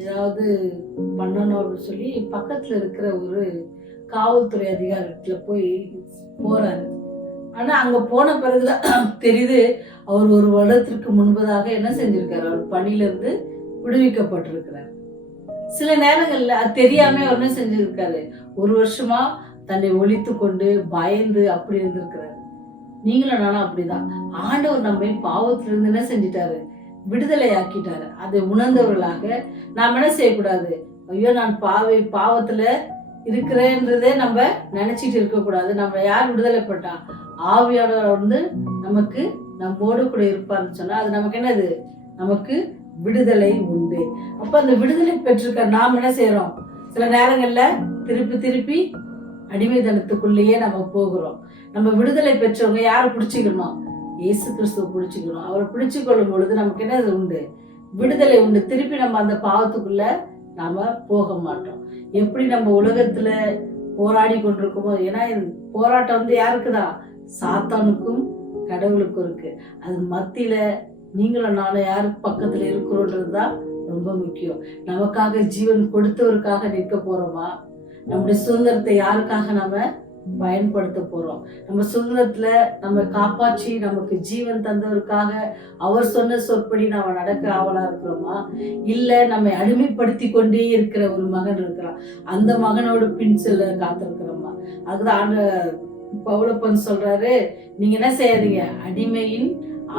ஏதாவது பண்ணணும் அப்படின்னு சொல்லி பக்கத்துல இருக்கிற ஒரு காவல்துறை அதிகாரத்துல போறாரு. ஆனா அங்க போன பிறகுதான் தெரியுது, அவர் 1 வருடத்திற்கு முன்பதாக என்ன செஞ்சிருக்காரு, அவர் பணியில இருந்து விடுவிக்கப்பட்டிருக்கிறார். சில நேரங்கள்ல அது தெரியாம அவர் என்ன செஞ்சிருக்காரு, 1 வருஷமா தன்னை ஒழித்து கொண்டு பயந்து அப்படி இருந்திருக்கிறாரு. நீங்களும் நானும் அப்படிதான். ஆண்டவர் நம்மை பாவத்திலிருந்து என்ன செஞ்சிட்டாரு, விடுதலை ஆக்கிட்டாரு. அதை உணர்ந்தவர்களாக நாம் என்ன செய்யக்கூடாது, ஐயோ நான் பாவத்துல இருக்கிறேன்றதே நம்ம நினைச்சிட்டு இருக்கக்கூடாது. நம்ம யார் விடுதலை பட்டா, ஆவியானவர் நமக்கு நம்மோடு கூட இருப்பார்னு சொன்னா அது நமக்கு என்னது, நமக்கு விடுதலை உண்டு. அப்ப அந்த விடுதலை பெற்றிருக்க நாம் என்ன செய்யறோம், சில நேரங்கள்ல திருப்பி அடிமைத்தனத்துக்குள்ளேயே நம்ம போகிறோம். நம்ம விடுதலை பெற்றவங்க யாரை பிடிச்சிக்கணும், இயேசு கிறிஸ்துவ பிடிச்சிக்கணும். அவரை பிடிச்சு கொள்ளும் பொழுது நமக்கு என்ன உண்டு, விடுதலை உண்டு. திருப்பி நம்ம அந்த பாவத்துக்குள்ள நாம போக மாட்டோம். எப்படி நம்ம உலகத்துல போராடி கொண்டிருக்கோமோ, ஏன்னா போராட்டம் யாருக்குதான், சாத்தானுக்கும் கடவுளுக்கும் இருக்கு. அது மத்தியில நீங்களும் நானும் யாருக்கு பக்கத்துல இருக்கிறோன்றதுதான் ரொம்ப முக்கியம். நமக்காக ஜீவன் கொடுத்தவருக்காக நிற்க போறோமா, நம்முடைய சுதந்திரத்தை யாருக்காக நம்ம பயன்படுத்த போறோம். நம்ம சுதந்திரத்துல நம்ம காப்பாற்றி நமக்கு ஜீவன் தந்தவருக்காக அவர் சொன்ன சொற்படி நாம நடக்க ஆவலா இருக்கிறோமா, இல்ல நம்மை அடிமைப்படுத்தி கொண்டே இருக்கிற ஒரு மகன் இருக்கிறான், அந்த மகனோட பின் செல்ல காத்திருக்கிறோமா? அதுதான் பவுலப்பன் சொல்றாரு, நீங்க என்ன செய்யாதீங்க, அடிமையின்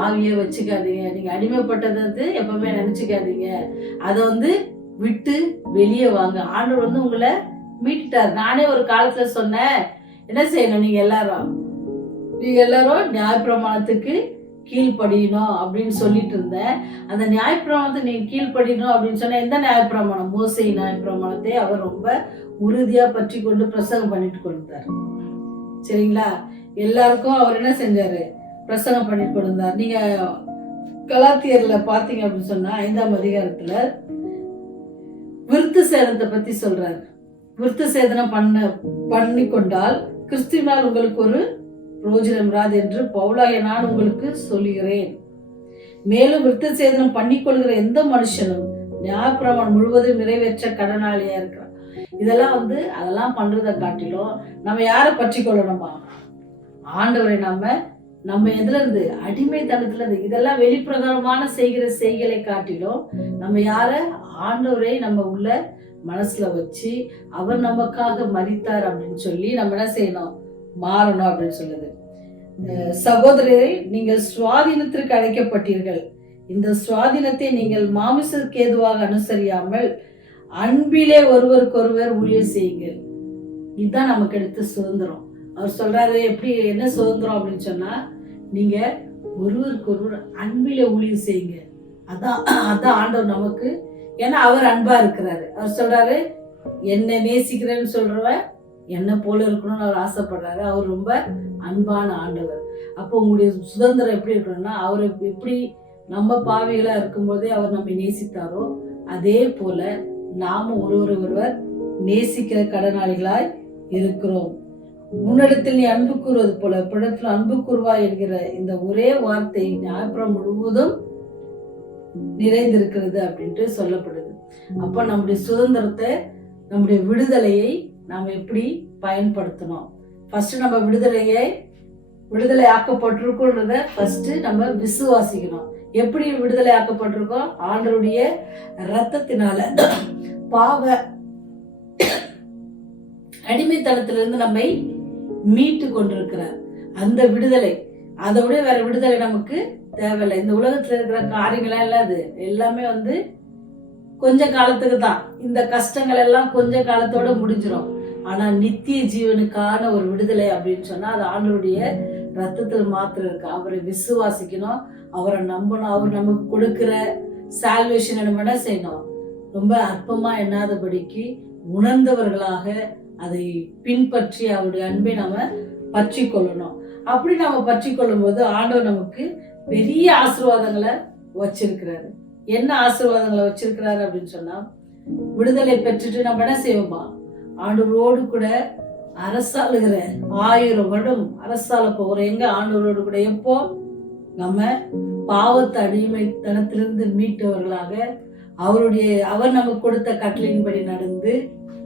ஆவியை வச்சுக்காதீங்க. நீங்க அடிமைப்பட்டது எப்பவுமே நினைச்சுக்காதீங்க. அதை விட்டு வெளியே வாங்க. ஆண்டவர் உங்களை மீட்டுட்டார். நானே ஒரு காலத்துல சொன்னேன், என்ன செய்யணும், நீங்க எல்லாரும் நியாயப்பிரமாணத்துக்கு கீழ்ப்படியணும் அப்படின்னு சொல்லிட்டு இருந்தேன். அந்த நியாயப்பிரமாணத்தை நீங்க கீழ்ப்படியணும் அப்படின்னு சொன்ன எந்த நியாயப்பிரமாணம்? மோசே நியாயப்பிரமாணத்தை அவர் ரொம்ப உறுதியா பற்றி கொண்டு பிரசங்கம் பண்ணிட்டு கொடுத்தார். சரிங்களா? எல்லாருக்கும் அவர் என்ன செஞ்சாரு? பிரசங்கம் பண்ணிட்டு கொடுத்தார். நீங்க கலாத்தியர்ல பாத்தீங்க அப்படின்னு சொன்னா 5ஆம் அதிகாரத்துல விருத்த சேதனத்தை பத்தி சொல்றாரு. விருத்த சேதனம் பண்ணி கொண்டால் கிறிஸ்துவினால் உங்களுக்கு ஒரு பிரயோஜனம் இராது என்று பவுலாகிய நான் உங்களுக்கு சொல்லுகிறேன். மேலும் விருத்த சேதனம் பண்ணிக்கொள்கிற எந்த மனுஷனும் நியாயப்பிரமாணம் முழுவதும் நிறைவேற்ற கடனாளியா இருக்கிறான். இதெல்லாம் அதெல்லாம் பண்றதை காட்டிலும் நம்ம யாரை பற்றி கொள்ளணுமா? ஆண்டவரை. நம்ம எதுல இருந்து? அடிமைத்தனத்துல இருந்து. இதெல்லாம் வெளிப்பிரகாரமான செய்கிற செய்களை காட்டிலும் நம்ம யார? ஆண்டவரை நம்ம உள்ள மனசுல வச்சு அவர் நமக்காக மரித்தார் அப்படின்னு சொல்லி நம்ம என்ன செய்யணும்? மாறணும் அப்படின்னு சொல்லுது. சகோதரரை, நீங்கள் சுவாதீனத்திற்கு அழைக்கப்பட்டீர்கள். இந்த சுவாதீனத்தை நீங்கள் மாமிசத்துக்கு ஏதுவாக அனுசரியாமல் அன்பிலே ஒருவருக்கொருவர் ஊழியம் செய்யுங்கள். இதுதான் நமக்கு எடுத்த சுதந்திரம். அவர் சொல்றாரு, எப்படி என்ன சுதந்திரம் அப்படின்னு சொன்னா, நீங்க ஒருவருக்கு ஒருவர் அன்பிலே ஊழியம் செய்யுங்க. அதான் ஆண்டவர் நமக்கு. ஏன்னா அவர் அன்பா இருக்கிறாரு. அவர் சொல்றாரு, என்னை நேசிக்கிறேன்னு சொல்றவன் என்ன போல இருக்கணும்னு அவர் ஆசைப்படுறாரு. அவர் ரொம்ப அன்பான ஆண்டவர். அப்போ உங்களுடைய சுதந்திரம் எப்படி இருக்கணும்னா, அவர் எப்படி நம்ம பாவிகளா இருக்கும்போதே அவர் நம்மை நேசித்தாரோ அதே போல நாம ஒருவர் நேசிக்கிற கடனாளிகளாய் இருக்கிறோம். முன்னிடத்தில் நீ அன்பு கூறுவது போல பிடத்தில் அன்பு கூறுவாய் என்கிற இந்த ஒரே வார்த்தை ஞாயிற்றுக்கிழமை முழுவதும் நிறைந்திருக்கிறது அப்படின்ட்டு சொல்லப்படுது. அப்ப நம்முடைய சுதந்திரத்தை, நம்முடைய விடுதலையை நாம் எப்படி பயன்படுத்தணும்? ஃபர்ஸ்ட் நம்ம விடுதலை ஆக்கப்பட்டிருக்கோன்றத ஃபர்ஸ்ட் நம்ம விசுவாசிக்கணும். எப்படி விடுதலை ஆக்கப்பட்டிருக்கோம்? ஆண்டவருடைய இரத்தத்தினால. பாவ அடிமைத்தனத்திலிருந்து நம்மை மீட்டு கொண்டிருக்கிறார். அந்த விடுதலை, அதை விட வேற விடுதலை நமக்கு தேவையில்லை. இந்த உலகத்துல இருக்கிற காரியங்கள் எல்லாம் எல்லாமே கொஞ்ச காலத்துக்கு தான். இந்த கஷ்டங்கள் எல்லாம் கொஞ்ச காலத்தோட முடிஞ்சிடும். ஆனா நித்திய ஜீவனுக்கான ஒரு விடுதலை அப்படின்னு சொன்னா அது ஆண்டவருடைய ரத்தத்தில் மாத்திரம் இருக்கு. அவரை விசுவாசிக்கணும், அவரை நம்பணும். அவர் நமக்கு கொடுக்கிற சால்வேஷன் நம்ம என்ன செய்யணும்? ரொம்ப அற்பமா எண்ணாதபடிக்கு உணர்ந்தவர்களாக அதை பின்பற்றி அவருடைய அன்பை நம்ம பற்றி கொள்ளணும். அப்படி நம்ம பற்றி கொள்ளும் போது ஆண்டவர் நமக்கு பெரிய ஆசீர்வாதங்களை வச்சிருக்கிறாரு. என்ன ஆசீர்வாதங்களை வச்சிருக்கிறாரு அப்படின்னு சொன்னா, விடுதலை பெற்றுட்டு நம்ம என்ன செய்வோமா? ஆண்டவரோடு கூட அரசாளுகிற 1000 வருடம் அரசால போகிறோம். எங்க? ஆண்டவரோடு கூட. எப்போ? நம்ம பாவத்தை அடிமைத்தனத்திலிருந்து மீட்டவர்களாக அவர் நமக்கு கொடுத்த கட்டளையின்படி நடந்து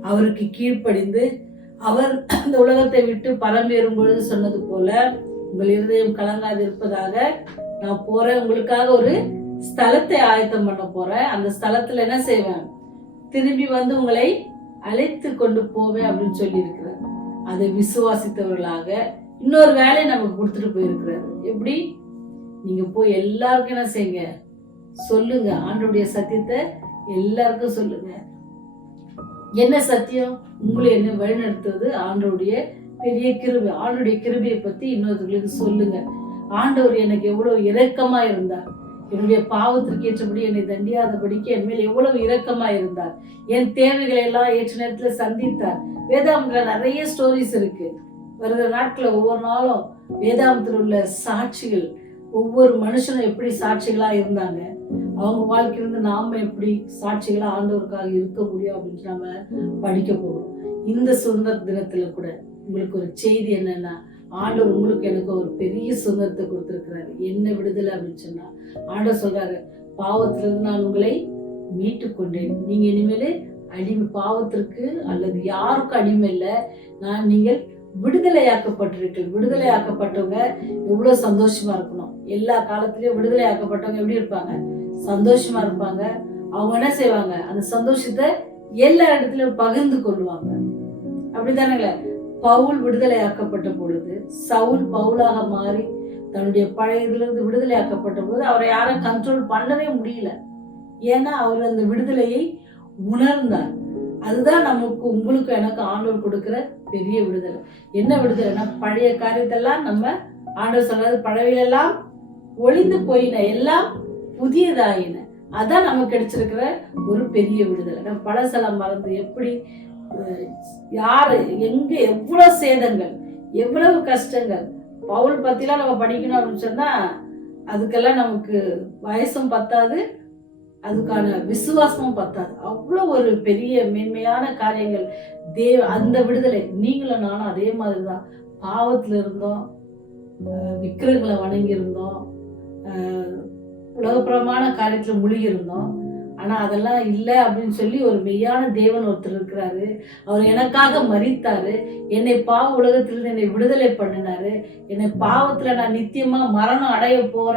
அவருக்கு கீழ்ப்படிந்து அவர் இந்த உலகத்தை விட்டு பரம்பேறும் பொழுது சொன்னது போல, உங்கள் இருதயம் கலங்காது இருப்பதாக நான் போறேன், உங்களுக்காக ஒரு ஸ்தலத்தை ஆயத்தம் பண்ண போறேன், அந்த ஸ்தலத்துல என்ன செய்வேன்? திரும்பி உங்களை அழைத்து கொண்டு போவேன் அப்படின்னு சொல்லி இருக்கிறார். அதை விசுவாசித்தவர்களாக இன்னொரு வேலையை நமக்கு கொடுத்துட்டு போயிருக்கிறாரு. எப்படி? நீங்க போய் எல்லாருக்கும் என்ன செய்யுங்க? சொல்லுங்க. ஆண்டவருடைய சத்தியத்தை எல்லாருக்கும் சொல்லுங்க. என்ன சத்தியம்? உங்களை என்ன வழிநடத்துவது ஆண்டவருடைய பெரிய கிருபை. ஆண்டவருடைய கிருபையை பத்தி இன்னொருத்தர்களுக்கு சொல்லுங்க. ஆண்டவர் எனக்கு எவ்வளவு இரக்கமா இருந்தார், என்னுடைய பாவத்திற்கு ஏற்றபடி என்னை தண்டியாதபடிக்கு என் மேல் எவ்வளவு இரக்கமா இருந்தார், என் தேவைகளை எல்லாம் ஏற்ற நேரத்துல சந்தித்தார். வேதாமத்துல நிறைய ஸ்டோரிஸ் இருக்கு. வருகிற நாட்களை ஒவ்வொரு நாளும் வேதாமத்தில் உள்ள சாட்சிகள், ஒவ்வொரு மனுஷனும் எப்படி சாட்சிகளா இருந்தாங்க, அவங்க வாழ்க்கையிலிருந்து நாம எப்படி சாட்சிகளா ஆண்டவருக்காக இருக்க முடியும் அப்படின்னு நம்ம படிக்க போகிறோம். இந்த சுதந்திர தினத்துல கூட உங்களுக்கு ஒரு செய்தி என்னன்னா, ஆண்டவர் உங்களுக்கு எனக்கு ஒரு பெரிய சுதந்திரத்தை கொடுத்திருக்கிறாரு. என்ன விடுதலை அப்படின்னு சொன்னா, ஆண்டவர் சொல்றாரு, பாவத்திலிருந்து நான் உங்களை மீட்டு கொண்டேன். நீங்க இனிமேல் பாவத்திற்கு அல்லது யாருக்கும் அடிமை இல்லை. நீங்கள் விடுதலையாக்கப்பட்டிருக்கு. விடுதலையாக்கப்பட்டவங்க எவ்வளவு சந்தோஷமா இருக்கணும். எல்லா காலத்திலயும் விடுதலையாக்கப்பட்டவங்க எப்படி இருப்பாங்க? சந்தோஷமா இருப்பாங்க. அவங்க என்ன செய்வாங்க? அந்த சந்தோஷத்தை எல்லா இடத்துலயும் பகிர்ந்து கொள்வாங்க. அப்படித்தானே? பவுல் விடுதலையாக்கப்பட்ட பொழுது, சவுல் பவுலாக மாறி தன்னுடைய பழைய இதுல இருந்து விடுதலையாக்கப்பட்ட பொழுது அவரை யாரும் கண்ட்ரோல் பண்ணவே முடியல. ஏன்னா அவர் அந்த விடுதலையை உணர்ந்தார். அதுதான் நமக்கு உங்களுக்கு எனக்கு ஆண்டவர் கொடுக்கிற பெரிய விடுதலை. என்ன விடுதலைன்னா, பழைய காரியத்தெல்லாம் நம்ம ஆண்டவர் சொல்றது, பழையெல்லாம் ஒளிந்து போயின, எல்லாம் புதியதாயின. அதான் நமக்கு கிடைச்சிருக்கிற ஒரு பெரிய விடுதலை. நம்ம பழசெல்லாம் மறந்து எப்படி யாரு எங்க எவ்வளவு சேதங்கள், எவ்வளவு கஷ்டங்கள். பவுல் பத்திலாம் நம்ம படிக்கணும் அப்படின்னு சொன்னா அதுக்கெல்லாம் நமக்கு வயசும் பத்தாது, அதுக்கான விசுவாசமும் பத்தாது. அவ்வளோ ஒரு பெரிய மேன்மையான காரியங்கள் அந்த விடுதலை. நீங்களும் நானும் அதே மாதிரிதான் பாவத்துல இருந்தோம், விக்கிரங்களை வணங்கி இருந்தோம், உலகப்புறமான காரியத்துல மூழ்கி இருந்தோம். ஆனா அதெல்லாம் இல்லை அப்படின்னு சொல்லி ஒரு மெய்யான தேவன் ஒருத்தர் இருக்கிறாரு. அவர் எனக்காக மரித்தாரு, என்னை பாவ உலகத்திலிருந்து என்னை விடுதலை பண்ணினாரு. என்னை பாவத்துல நான் நித்தியமா மரணம் அடைய போற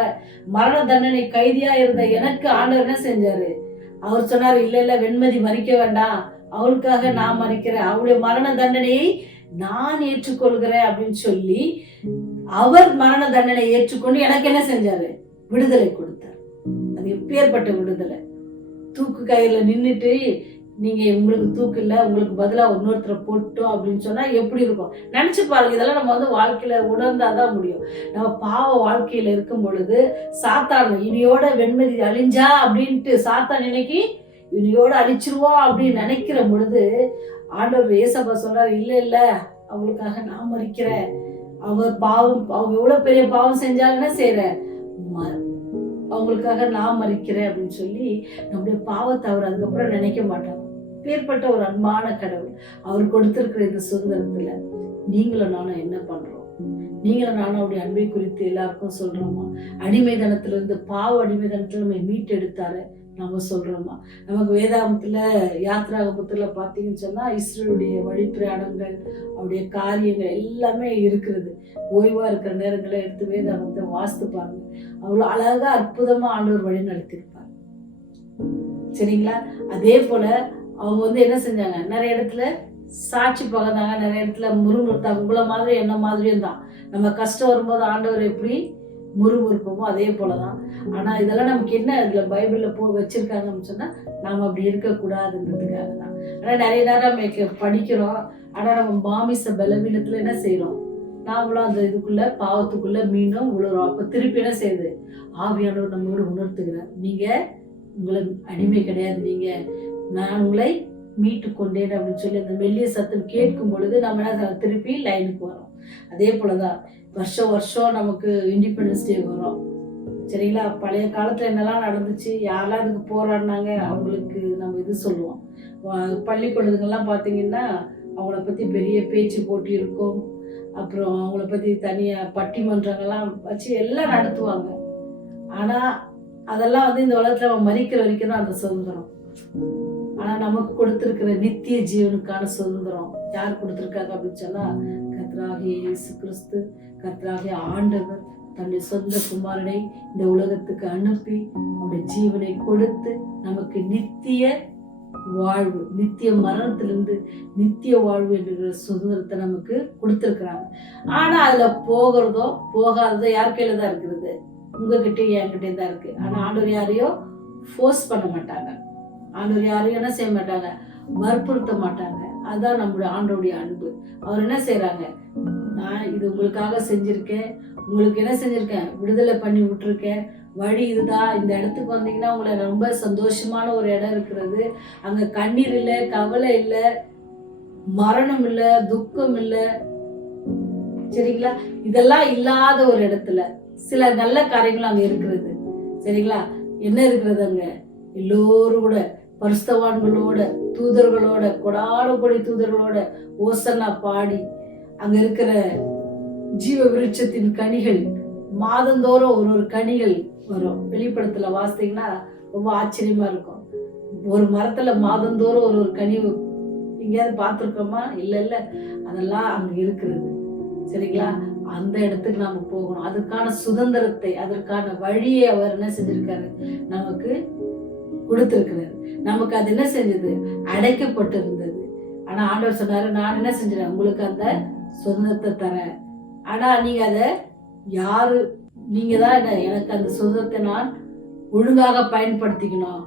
மரண தண்டனை கைதியா இருந்த எனக்கு ஆண்டவர் என்ன செஞ்சாரு? அவர் சொன்னாரு, இல்ல வெண்மதி மறிக்க வேண்டாம், அவளுக்காக நான் மறிக்கிறேன், அவளுடைய மரண தண்டனையை நான் ஏற்றுக்கொள்கிறேன் அப்படின்னு சொல்லி அவர் மரண தண்டனை ஏற்றுக்கொண்டு எனக்கு என்ன செஞ்சாரு? விடுதலை கொடுத்தார். அது எப்பேற்பட்ட விடுதலை! தூக்கு கயிறுல நின்றுட்டு நீங்க உங்களுக்கு தூக்கு இல்லை, உங்களுக்கு பதிலா இன்னொருத்தரை போட்டோம் அப்படின்னு சொன்னா எப்படி இருக்கும்? நினைச்சு பாருங்க. இதெல்லாம் நம்ம வாழ்க்கையில உணர்ந்தாதான் முடியும். நம்ம பாவ வாழ்க்கையில இருக்கும் பொழுது சாத்தான் இனியோட வெண்மதி அழிஞ்சா அப்படின்ட்டு சாத்தான் இன்னைக்கு இனியோட அழிச்சிருவோம் அப்படின்னு நினைக்கிற பொழுது ஆண்டவர் ஏசப்பா சொல்றாரு, இல்ல அவங்களுக்காக நான் மறிக்கிறேன். அவங்க எவ்வளவு பெரிய பாவம் செஞ்சாங்கன்னா செய்யற அவங்களுக்காக நான் மறிக்கிறேன் அப்படின்னு சொல்லி நம்முடைய பாவத்தை அவர் அதுக்கப்புறம் நினைக்க மாட்டாங்க. பேர்பட்ட ஒரு அன்பான கடவுள். அவர் கொடுத்திருக்கிற இந்த சுதந்திரத்துல நீங்களும் நானும் என்ன பண்றோம்? நீங்களும் நானும் அவருடைய அன்பை குறித்து எல்லாருக்கும் சொல்றோமா? அடிமைதனத்துல இருந்து, பாவ அடிமைதனத்துல நம்ம மீட்டெடுத்தாரு நம்ம சொல்றோமா? நமக்கு வேதாகமத்துல யாத்ராகமத்துல பாத்தீங்கன்னு சொன்னா இஸ்ரேலுடைய வழிப்பிரயாணங்கள், அவருடைய காரியங்கள் எல்லாமே இருக்கிறது. ஓய்வா இருக்கிற நேரங்களை எடுத்து வேதாகமத்தை வாசித்து பாருங்க. அவ்வளவு அழகா அற்புதமா ஆண்டவர் வழி நடத்திருப்பார். சரிங்களா? அதே போல அவங்க என்ன செஞ்சாங்க? நிறைய இடத்துல சாட்சி பகர்ந்தாங்க, நிறைய இடத்துல முறுமுறுத்தாங்க. உங்களை மாதிரி என்ன மாதிரியும் தான். நம்ம கஷ்டம் வரும்போது ஆண்டவர் எப்படி முறுமுறுப்போமோ அதே போலதான். ஆனா இதெல்லாம் நமக்கு என்ன இதுல பைபிள்ல வச்சிருக்காங்கன்னு சொன்னா நாம அப்படி இருக்கக்கூடாதுன்றதுக்காக தான். ஆனா நிறைய நேரம் நம்ம படிக்கிறோம், ஆனா நம்ம மாமிச பலவீனத்துல என்ன செய்யறோம்? நாமளும் அந்த இதுக்குள்ள பாவத்துக்குள்ள மீண்டும் உழுறோம். அப்ப திருப்பி என்ன செய்யுது? ஆவியானவர் நம்மளோட உணர்த்துகிறார், நீங்க உங்களை அடிமை கிடையாது, நீங்க நான் உங்களை மீட்டு கொண்டேன் அப்படின்னு சொல்லி அந்த மெல்லிய சத்தம் கேட்கும் பொழுது நம்ம என்ன திருப்பி லைனுக்கு வரோம். அதே போலதான் வருஷம் நமக்கு இண்டிபெண்டன்ஸ் டே வரும். சரிங்களா? பழைய காலத்துல என்னெல்லாம் நடந்துச்சு, யாரெல்லாம் இதுக்கு போராடினாங்க, அவங்களுக்கு நம்ம இது சொல்லுவோம். பள்ளிக்கூடத்துங்கெல்லாம் பார்த்தீங்கன்னா அவங்கள பத்தி பெரிய பேச்சு போட்டி இருக்கும். அப்புறம் அவங்கள பத்தி தனியா பட்டிமன்றங்கள்லாம் வச்சு எல்லாம் நடத்துவாங்க. ஆனா அதெல்லாம் இந்த உலகத்துல நம்ம மறிக்கிற வரைக்கும் தான் அந்த சுதந்திரம். ஆனா நமக்கு கொடுத்திருக்கிற நித்திய ஜீவனுக்கான சுதந்திரம் யார் கொடுத்திருக்காங்க அப்படின்னு சொன்னா கர்த்தராகிய இயேசு கிறிஸ்து, கர்த்தராகிய ஆண்டவர் தன்னுடைய சொந்த குமாரனை இந்த உலகத்துக்கு அனுப்பி அவருடைய ஜீவனை கொடுத்து நமக்கு நித்திய வாழ்வு, நித்திய மரணத்திலிருந்து நித்திய வாழ்வு என்கிற சுதந்திரத்தை நமக்கு கொடுத்திருக்கிறாங்க. ஆனா அதுல போகிறதோ போகாததோ யார் கையில தான் இருக்கிறது? உங்ககிட்ட என்கிட்டே தான் இருக்கு. ஆனா ஆண்டவர் யாரையும் ஃபோர்ஸ் பண்ண மாட்டாங்க, ஆண்டவர் யாரையும் என்ன செய்ய மாட்டாங்க, வற்புறுத்த மாட்டாங்க. அதுதான் நம்மளுடைய ஆண்டவருடைய அன்பு. அவர் என்ன செய்யறாங்க? நான் இது உங்களுக்காக செஞ்சிருக்கேன், உங்களுக்கு என்ன செஞ்சிருக்கேன்? விடுதலை பண்ணி விட்டுருக்கேன், வழி இதுதான், இந்த இடத்துக்கு வந்தீங்கன்னா உங்களை ரொம்ப சந்தோஷமான ஒரு இடம் இருக்கிறது, அங்க கண்ணீர் இல்லை, கவலை இல்லை, மரணம் இல்லை, துக்கம் இல்லை. சரிங்களா? இதெல்லாம் இல்லாத ஒரு இடத்துல சில நல்ல காரியங்கள் அங்க இருக்கிறது. சரிங்களா? என்ன இருக்கிறது? அங்க எல்லோரும் கூட பரிசுத்தவான்களோட, தூதர்களோட, கொடான கொடி தூதர்களோட ஓசன்னா பாடி அங்க இருக்கிற ஜீவ விருட்சத்தின் கனிகள் மாதந்தோறும் ஒரு கனிகள் வரும். வெளிப்படத்துல வாசித்தீங்கன்னா ரொம்ப ஆச்சரியமா இருக்கும். ஒரு மரத்துல மாதந்தோறும் ஒரு கனி எங்கேயாவது பார்த்துருக்கோமா? இல்லை, அதெல்லாம் அங்கே இருக்கிறது. சரிங்களா? அந்த இடத்துக்கு நாம போகணும். அதுக்கான சுதந்திரத்தை, அதற்கான வழியை அவர் என்ன செஞ்சிருக்காரு? நமக்கு கொடுத்திருக்கிறாரு. நமக்கு அது என்ன செஞ்சது? அடைக்கப்பட்டு இருந்தது. ஆனா ஆண்டவர் சொன்னாரு, நான் என்ன செஞ்சேன்? உங்களுக்கு அந்த சுதந்திரத்தை தரேன். ஆனா நீங்க அதை யாரு, நீங்க தான் எனக்கு அந்த சுதந்திரத்தை நான் ஒழுங்காக பயன்படுத்திக்கணும்,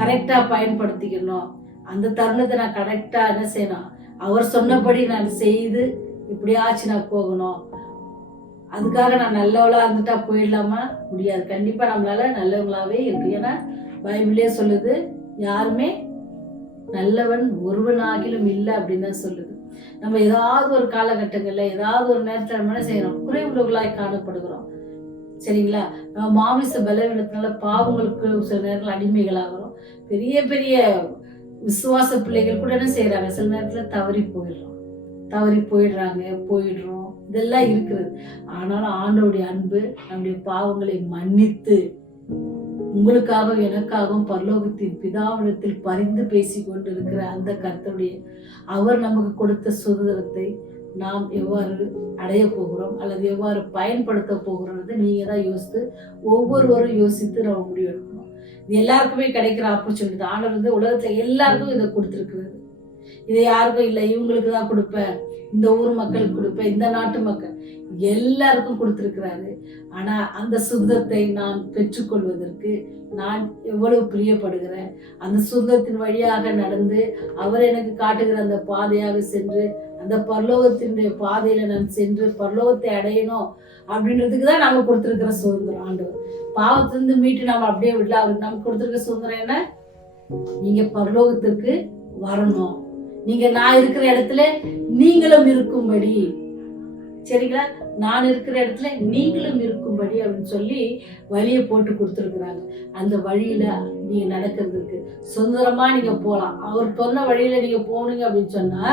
கரெக்டா பயன்படுத்திக்கணும். அந்த தருணத்தை நான் கரெக்டா என்ன செய்யணும்? அவர் சொன்னபடி நான் செய்து இப்படியாச்சு நான் போகணும். அதுக்காக நான் நல்லவளா இருந்துட்டா போயிடலாமா? முடியாது. கண்டிப்பா நம்மளால நல்லவங்களாவே இருக்கு. ஏன்னா பைபிளே சொல்லுது, யாருமே நல்லவன் ஒருவனாகிலும் இல்லை அப்படின்னு தான் சொல்லுது. நம்ம ஏதாவது ஒரு காலகட்டங்கள்ல ஏதாவது ஒரு நேரத்துல நம்ம என்ன செய்யறோம்? குறைவுள்ளவர்களாய் காணப்படுகிறோம். சரிங்களா? நம்ம மாமிச பலவீனத்தினால பாவங்களுக்கு சில நேரங்கள் அடிமைகளாகிறோம். பெரிய பெரிய விசுவாச பிள்ளைகள் கூட என்ன செய்யறாங்க? சில நேரத்துல தவறி போயிடுறோம். இதெல்லாம் இருக்கிறது. ஆனாலும் ஆண்டவருடைய அன்பு நம்முடைய பாவங்களை மன்னித்து உங்களுக்காகவும் எனக்காகவும் பரலோகத்தின் பிதாவிடத்தில் பரிந்து பேசி கொண்டு இருக்கிற அந்த கர்த்தருடைய அவர் நமக்கு கொடுத்த சுதந்திரத்தை நாம் எவ்வாறு அடைய போகிறோம் அல்லது எவ்வாறு பயன்படுத்த போகிறோம்னு நீங்க தான் யோசித்து ஒவ்வொருவரும் யோசித்து நம்ம முடிவெடுக்கணும். இது எல்லாருக்குமே கிடைக்கிற ஆப்பர்ச்சுனிட்டி தான். ஆண்டவர் வந்து உலகத்துல எல்லாருக்கும் இதை கொடுத்துருக்கிறது. இதை யாருக்கும் இல்லை, இவங்களுக்கு தான் கொடுப்பேன், இந்த ஊர் மக்களுக்கு கொடுப்பேன், இந்த நாட்டு மக்கள் எல்லாருக்கும் கொடுத்திருக்கிறாரு. ஆனா அந்த சுதந்திரத்தை நான் பெற்றுக்கொள்வதற்கு நான் எவ்வளவு பிரியப்படுகிறேன். அந்த சுதந்திரத்தின் வழியாக நடந்து அவர் எனக்கு காட்டுகிற அந்த பாதையாக சென்று அந்த பரலோகத்தினுடைய பாதையில நான் சென்று பரலோகத்தை அடையணும் அப்படின்றதுக்கு தான் நாம கொடுத்திருக்கிற சுதந்திரம். ஆண்டவர் பாவத்திலிருந்து மீட்டு நம்ம அப்படியே விடல. அவருக்கு நமக்கு கொடுத்திருக்கிற சுதந்திரம் என்ன? நீங்க பரலோகத்திற்கு வரணும். நீங்க நான் இருக்கிற இடத்துல நீங்களும் இருக்கும்படி, சரிங்களா? நான் இருக்கிற இடத்துல நீங்களும் இருக்கும்படி அப்படின்னு சொல்லி வழியை போட்டு கொடுத்துருக்குறாங்க. அந்த வழியில நீங்க நடக்கிறதுக்கு சுதந்திரமா நீங்க போகலாம். அவர் சொன்ன வழியில நீங்க போனீங்க அப்படின்னு சொன்னா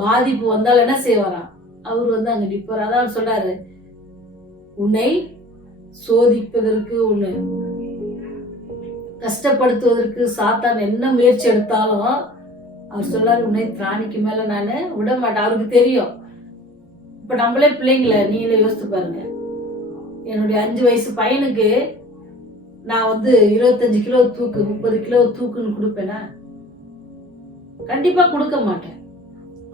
பாதிப்பு வந்தால் என்ன செய்வாராம்? அவர் வந்து அங்க நிற்பார். அதான் சொல்றாரு, உன்னை சோதிப்பதற்கு, உன்னை கஷ்டப்படுத்துவதற்கு சாத்தான் என்ன முயற்சி எடுத்தாலும் அவர் சொல்றாரு, உன்னை திராணிக்கு மேல நானு விட மாட்டேன். அவருக்கு தெரியும். இப்ப நம்மளே பிள்ளைங்கள நீங்களே யோசித்து பாருங்க. என்னுடைய 5 வயசு பையனுக்கு நான் வந்து 25 கிலோ தூக்கு 30 கிலோ தூக்குன்னு கொடுப்பேனா? கண்டிப்பா கொடுக்க மாட்டேன்.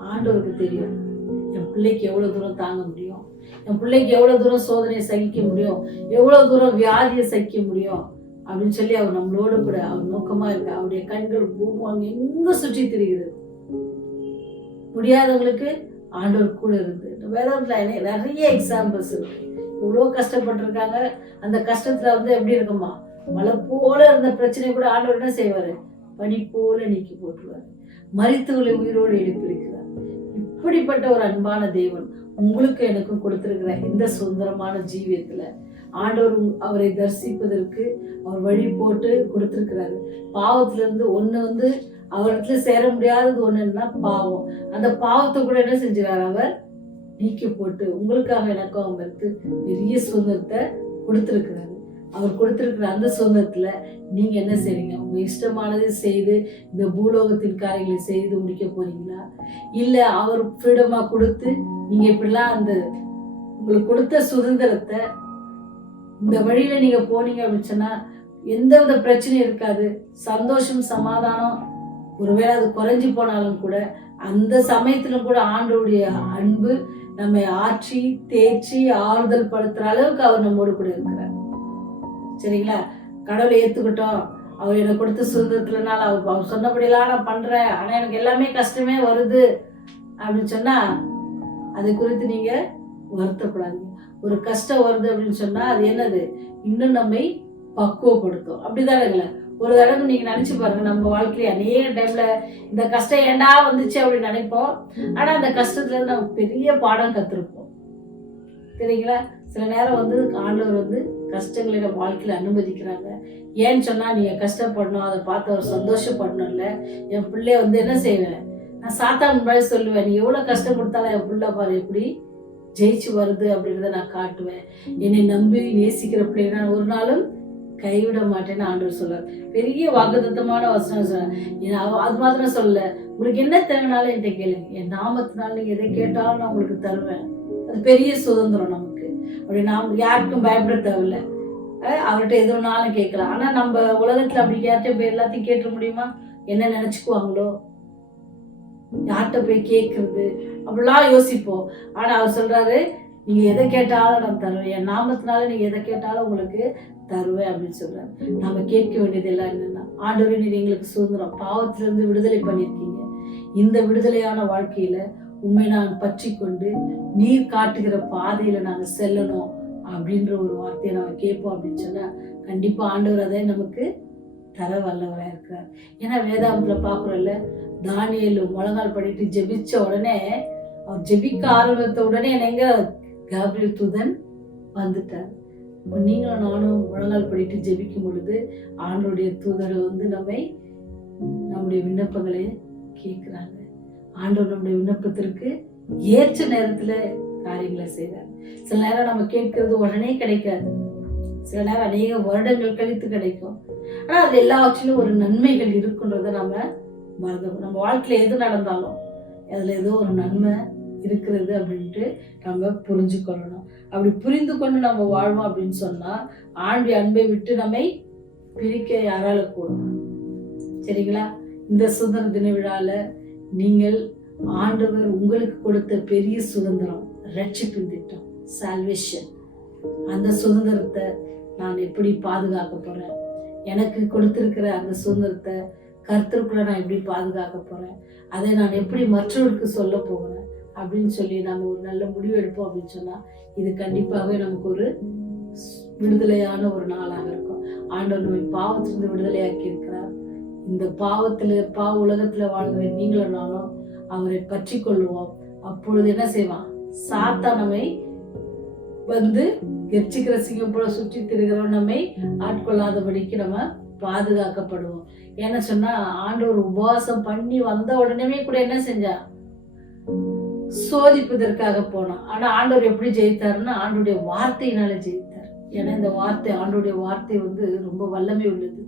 ஆண்டவருக்கு தெரியும் என் பிள்ளைக்கு எவ்வளவு தூரம் தாங்க முடியும், என் பிள்ளைக்கு எவ்வளவு தூரம் சோதனையை சகிக்க முடியும், எவ்வளவு தூரம் வியாதியை சகிக்க முடியும் அப்படின்னு சொல்லி அவர் நம்மளோட கூட அவர் நோக்கமா இருக்கு. அவருடைய கண்கள் பூமி எங்க சுற்றி திரிகிறது. முடியாதவங்களுக்கு ஆண்டவர் கூட இருந்து வேதத்துல நிறைய எக்ஸாம்பிள்ஸ் இருக்கு. இவ்வளோ கஷ்டப்பட்டிருக்காங்க. அந்த கஷ்டத்துல வந்து எப்படி இருக்குமா? மழை போல இருந்த பிரச்சனை கூட ஆண்டவர் என்ன செய்வாரு? பனி போல நீக்கி போட்டுருவாரு. மரித்தவர்களை உயிரோடு எழுப்பியிருக்கிறார். இப்படிப்பட்ட ஒரு அன்பான தேவன் உங்களுக்கு எனக்கும் கொடுத்திருக்கிற இந்த சுதந்திரமான ஜீவியத்துல ஆண்டவர் அவரை தரிசிப்பதற்கு அவர் வழி போட்டு கொடுத்திருக்கிறாரு. பாவத்துல இருந்து ஒண்ணு வந்து அவரிடத்துல சேர முடியாதது ஒண்ணுன்னா பாவம். அந்த பாவத்தை கூட என்ன செஞ்சார்? அவர் நீக்கி போட்டு உங்களுக்காக எனக்கும் அவருக்கு பெரிய சுதந்திரத்தை கொடுத்திருக்கிறாரு. அவர் கொடுத்திருக்கிற அந்த சுதந்திரத்துல நீங்க என்ன செய்றீங்க? உங்க இஷ்டமானதை செய்து இந்த பூலோகத்தின் காரியங்களை செய்து முடிக்க போறீங்களா? இல்ல அவர் ஃப்ரீடமா கொடுத்து நீங்க இப்படிலாம் அந்த உங்களுக்கு கொடுத்த சுதந்திரத்தை இந்த வழியில நீங்க போனீங்க அப்படின்னு சொன்னா எந்த வித பிரச்சனையும் இருக்காது. சந்தோஷம், சமாதானம், ஒருவேளை அது குறைஞ்சி போனாலும் கூட அந்த சமயத்துல கூட ஆண்டவருடைய அன்பு நம்மை ஆற்றி தேய்ச்சி ஆறுதல் படுத்துற அளவுக்கு அவர் நம்மோடு கூட இருக்கிறார். சரிங்களா? கடவுளை ஏத்துக்கிட்டோம், அவர் எனக்கு கொடுத்த சுதந்திரத்துலனால அவர் சொன்னபடியெல்லாம் நான் பண்றேன், ஆனா எனக்கு எல்லாமே கஷ்டமே வருது அப்படின்னு சொன்னா அதை குறித்து நீங்க வருத்தப்படாதீங்க. ஒரு கஷ்டம் வருது அப்படின்னு சொன்னா அது என்னது? இன்னும் நம்மை பக்குவப்படுத்தும். அப்படிதானே? ஒரு தடவை நீங்க நினைச்சு பாருங்க, நம்ம வாழ்க்கையில அநேக டைம்ல இந்த கஷ்டம் ஏண்டா வந்துச்சு அப்படின்னு நினைப்போம். ஆனா அந்த கஷ்டத்துல இருந்து நம்ம பெரிய பாடம் கத்திருப்போம். சரிங்களா? சில நேரம் வந்து ஆண்டவர் வந்து கஷ்டங்களை நம்ம வாழ்க்கையில அனுமதிக்கிறாங்க. ஏன்னு சொன்னா நீங்க கஷ்டப்படணும், அதை பார்த்து அவர் சந்தோஷப்படணும்ல. என் பிள்ளைய வந்து என்ன செய்வேன்? நான் சாத்தான் முன்னாடி சொல்லுவேன், நீ எவ்வளவு கஷ்டம் கொடுத்தாலும் என் பிள்ளை பாரு எப்படி ஜெயிச்சு வருது அப்படின்றத நான் காட்டுவேன். என்னை நம்பி நேசிக்கிற பிள்ளைங்க நான் ஒரு நாளும் கைவிட மாட்டேன்னு ஆண்டவர் சொல்றார். பெரிய வாக்குத்தத்தமான வசனம் சொல்றார். அது மாத்திரம் சொல்லல, உங்களுக்கு என்ன தேவைனாலும் என்கிட்ட கேளுங்க, என் நாமத்தினால நீங்க எதை கேட்டாலும் நான் உங்களுக்கு தருவேன். அது பெரிய சுதந்திரம் நமக்கு. அப்படி நாம் யாருக்கும் பயப்பட தேவையில்லை. அவர்கிட்ட எது ஒன்னாலும் கேட்கலாம். ஆனா நம்ம உலகத்துல அப்படி யார்கிட்ட எல்லாத்தையும் கேட்ட முடியுமா? என்ன நினைச்சுக்குவாங்களோ, யார்கிட்ட போய் கேட்கறது, அப்படிலாம் யோசிப்போம். ஆனா அவர் சொல்றாரு, நீங்க எதை கேட்டாலும் நான் தருவேன், என் நாமத்தினால நீங்க எதை கேட்டாலும் உங்களுக்கு தருவேன் அப்படின்னு சொல்றாரு. நாம கேட்க வேண்டியது எல்லாம் என்னன்னா, ஆண்டவரே நீர் எங்களுக்கு சுதந்திரம், பாவத்திலிருந்து விடுதலை பண்ணியிருக்கீங்க. இந்த விடுதலையான வாழ்க்கையில உண்மை நான் பற்றி கொண்டு நீர் காட்டுகிற பாதையில நாங்க செல்லணும் அப்படின்ற ஒரு வார்த்தையை நம்ம கேட்போம் அப்படின்னு சொன்னா கண்டிப்பா ஆண்டவர் அதை நமக்கு தர வல்லவராக இருக்கிறார். ஏன்னா வேதாந்தத்துல பாக்குறோம்ல, தானியேல் முழங்கால் பண்ணிட்டு ஜெபிச்ச உடனே, அவர் ஜெபிக்க ஆரம்பித்த உடனே எங்க காபிரியேல் தூதன் வந்துட்டார். இப்போ நீங்களும் நானும் முழங்கால் பண்ணிட்டு ஜெபிக்கும் பொழுது ஆண்டவருடைய தூதர் நம்முடைய விண்ணப்பங்களை கேட்கிறாங்க. ஆண்டவர் நம்முடைய விண்ணப்பத்திற்கு ஏற்ற நேரத்துல காரியங்களை செய்றார். சில நேரம் நம்ம கேட்கறது உடனே கிடைக்காது, சில நேரம் அநேக வருடங்கள் கழித்து கிடைக்கும். ஆனா அது எல்லாவற்றிலும் ஒரு நன்மைகள் இருக்குன்றத நம்ம மறந்துடும். நம்ம வாழ்க்கையில எது நடந்தாலும் அதுல ஏதோ ஒரு நன்மை இருக்கிறது அப்படின்ட்டு நம்ம புரிஞ்சு கொள்ளணும். அப்படி புரிந்து கொண்டு நம்ம வாழ்வோம் அப்படின்னு சொன்னா ஆண்டுடைய அன்பை விட்டு நம்மை பிரிக்க யாரால கூடும்? சரிங்களா? இந்த சுதந்திர தின விழால நீங்கள் ஆண்டவர் உங்களுக்கு கொடுத்த பெரிய சுதந்திரம், ரட்சிப்பின் திட்டம், சால்வேஷன், அந்த சுதந்திரத்தை நான் எப்படி பாதுகாக்க போறேன், எனக்கு கொடுத்திருக்கிற அந்த சுதந்திரத்தை கர்த்தருக்குள்ள நான் எப்படி பாதுகாக்க போறேன், அதை நான் எப்படி மற்றவருக்கு சொல்ல போகிறேன் அப்படின்னு சொல்லி நம்ம ஒரு நல்ல முடிவு எடுப்போம் அப்படின்னு சொன்னா இது கண்டிப்பாகவே நமக்கு ஒரு விடுதலையான ஒரு நாளாக இருக்கும். ஆண்டவர் நம்மை பாவத்திலிருந்து விடுதலையாக்கி இருக்கிறார். இந்த பாவ உலகத்துல வாழ்கிற நீங்களும் நானும் அவரை பற்றி கொள்ளுவோம். அப்பொழுது என்ன செய்வான்? சாத்தான் நம்மை வந்து கெர்ச்சிக்கிற சிங்கம் போல சுற்றி திரிகிறவன் நம்மை ஆட்கொள்ளாதபடிக்கு நம்ம பாதுகாக்கப்படுவோம். ஏன்னா சொன்னா ஆண்டவர் உபவாசம் பண்ணி வந்த உடனே கூட என்ன செஞ்சா? சோதிப்பதற்காக போனான். ஆனா ஆண்டவர் எப்படி ஜெயித்தாருன்னா ஆண்டோடைய வார்த்தையினால ஜெயித்தார். ஏன்னா இந்த வார்த்தை, ஆண்டோடைய வார்த்தை வந்து ரொம்ப வல்லமை உள்ளது.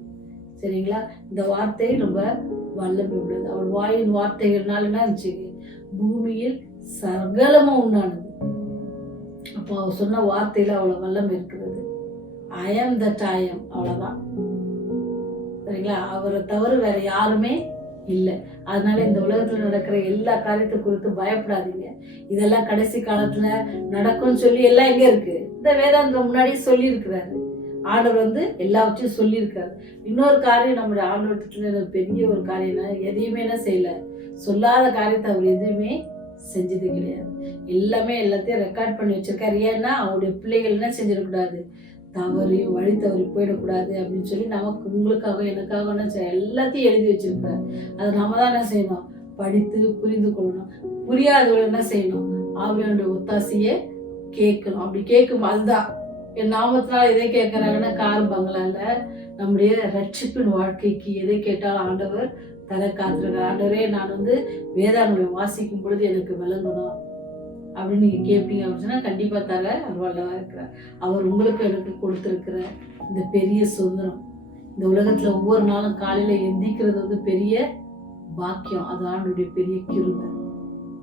சரிங்களா? இந்த வார்த்தை ரொம்ப வல்லமை உள்ளது. அவள் வாயின் வார்த்தைகள்னால என்ன இருந்துச்சு? பூமியில் சகலமும் உண்டானது. அப்போ அவ சொன்ன வார்த்தையில அவ்வளவு வல்லமை இருக்கிறது. I am that I am, அவ்வளவுதான். சரிங்களா? அவரை தவிர வேற யாருமே இல்லை. அதனால இந்த உலகத்துல நடக்கிற எல்லா காரியத்தை குறித்து பயப்படாதீங்க. இதெல்லாம் கடைசி காலத்துல நடக்கும்னு சொல்லி எல்லாம் எங்க இருக்கு? இந்த வேதாந்தம் முன்னாடி சொல்லி இருக்கிறாரு. ஆண்டவர் வந்து எல்லாவற்றையும் சொல்லி இருக்காரு. இன்னொரு காரியம், நம்முடைய ஆண்டவரத்துல பெரிய ஒரு காரியம், எதையுமே என்ன செய்யல, சொல்லாத காரியத்தை அவர் எதுவுமே செஞ்சது கிடையாது. எல்லாத்தையும் ரெக்கார்ட் பண்ணி வச்சிருக்காரு. ஏன்னா அவருடைய பிள்ளைகள் என்ன செஞ்சிடக்கூடாது, வழி தவறி போயிடக்கூடாது அப்படின்னு சொல்லி நமக்கு, உங்களுக்காக எனக்காக என்ன எல்லாத்தையும் எழுதி வச்சிருக்காரு. அதை நம்ம தான் என்ன செய்யணும்? படித்து புரிந்து கொள்ளணும். புரியாதவர்கள் என்ன செய்யணும்? ஆவியானுடைய ஒத்தாசையை கேட்கணும். அப்படி கேட்கும், அதுதான் என் நாமத்தினால் எதை கேட்கிறாங்கன்னா கார் பங்களால நம்முடைய ரட்சிப்பின் வாழ்க்கைக்கு எதை கேட்டாலும் ஆண்டவர் தர காத்திருக்கிற. ஆண்டவரே, நான் வந்து வேதாங்களை வாசிக்கும் பொழுது எனக்கு விளங்கணும் அப்படின்னு நீங்க கேட்பீங்க அப்படின்னு சொன்னா கண்டிப்பா தர அருவாளவா இருக்கிறார். அவர் உங்களுக்கு எனக்கு கொடுத்திருக்கிற இந்த பெரிய சுதந்திரம், இந்த உலகத்துல ஒவ்வொரு நாளும் காலையில எந்திக்கிறது வந்து பெரிய பாக்கியம். அது ஆண்டுடைய பெரிய கிருபை.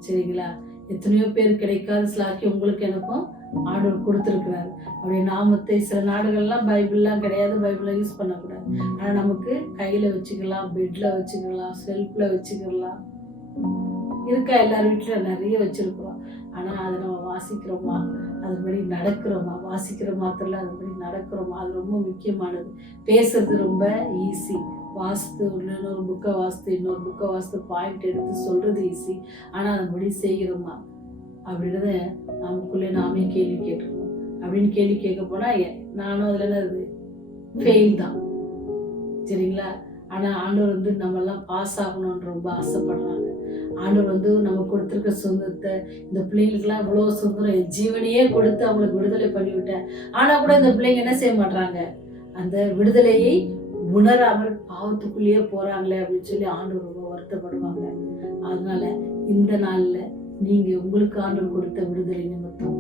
சரிங்களா? எத்தனையோ பேர் கிடைக்காத சிலாக்கியம் உங்களுக்கு எனக்கும் ஆண்டவர் கொடுத்திருக்கிறாரு. அவருடைய நாமத்தை சில நாடுகள்லாம் பைபிள்லாம் கிடையாது, பைபிளை யூஸ் பண்ணக்கூடாது. ஆனா நமக்கு கையில வச்சுக்கலாம், பெட்ல வச்சுக்கலாம், செல்ஃப்ல வச்சுக்கலாம். இருக்கா? எல்லார் வீட்டுல நிறைய வச்சிருக்கிறோம். ஆனா அதை நம்ம வாசிக்கிறோமா, அதுபடி நடக்கிறோமா? வாசிக்கிற மாத்திரம் அதுபடி நடக்கிறோமா? அது ரொம்ப முக்கியமானது. பேசுறது ரொம்ப ஈஸி, வாசித்து இன்னொரு புக்கை வாசித்து பாயிண்ட் எடுத்து சொல்றது ஈஸி. ஆனா அதுபடி செய்கிறோமா அப்படின்றத நமக்குள்ளே நாமே கேள்வி கேட்கணும். அப்படின்னு கேள்வி கேட்க போனா நானும் அதுல என்னது ஃபெயில் தான். சரிங்களா? ஆனா ஆண்டவர் வந்து நம்ம எல்லாம் பாஸ் ஆகணும்னு ரொம்ப ஆசைப்படுறாங்க. ஆண்டவர் வந்து நம்ம கொடுத்துருக்க சுதந்திரத்தை, இந்த பிள்ளைங்களுக்குலாம் இவ்வளவு சுதந்திரம், என் ஜீவனையே கொடுத்து அவங்களுக்கு விடுதலை பண்ணிவிட்டேன். ஆனா கூட இந்த பிள்ளைங்க என்ன செய்ய மாட்டாங்க? அந்த விடுதலையை உணராமல் பாவத்துக்குள்ளேயே போறாங்களே அப்படின்னு சொல்லி ஆண்டவர் ரொம்ப வருத்தப்படுவாங்க. அதனால இந்த நாள்ல நீங்க உங்களுக்கு ஆண்டவர் கொடுத்த விடுதலை நிமித்தம்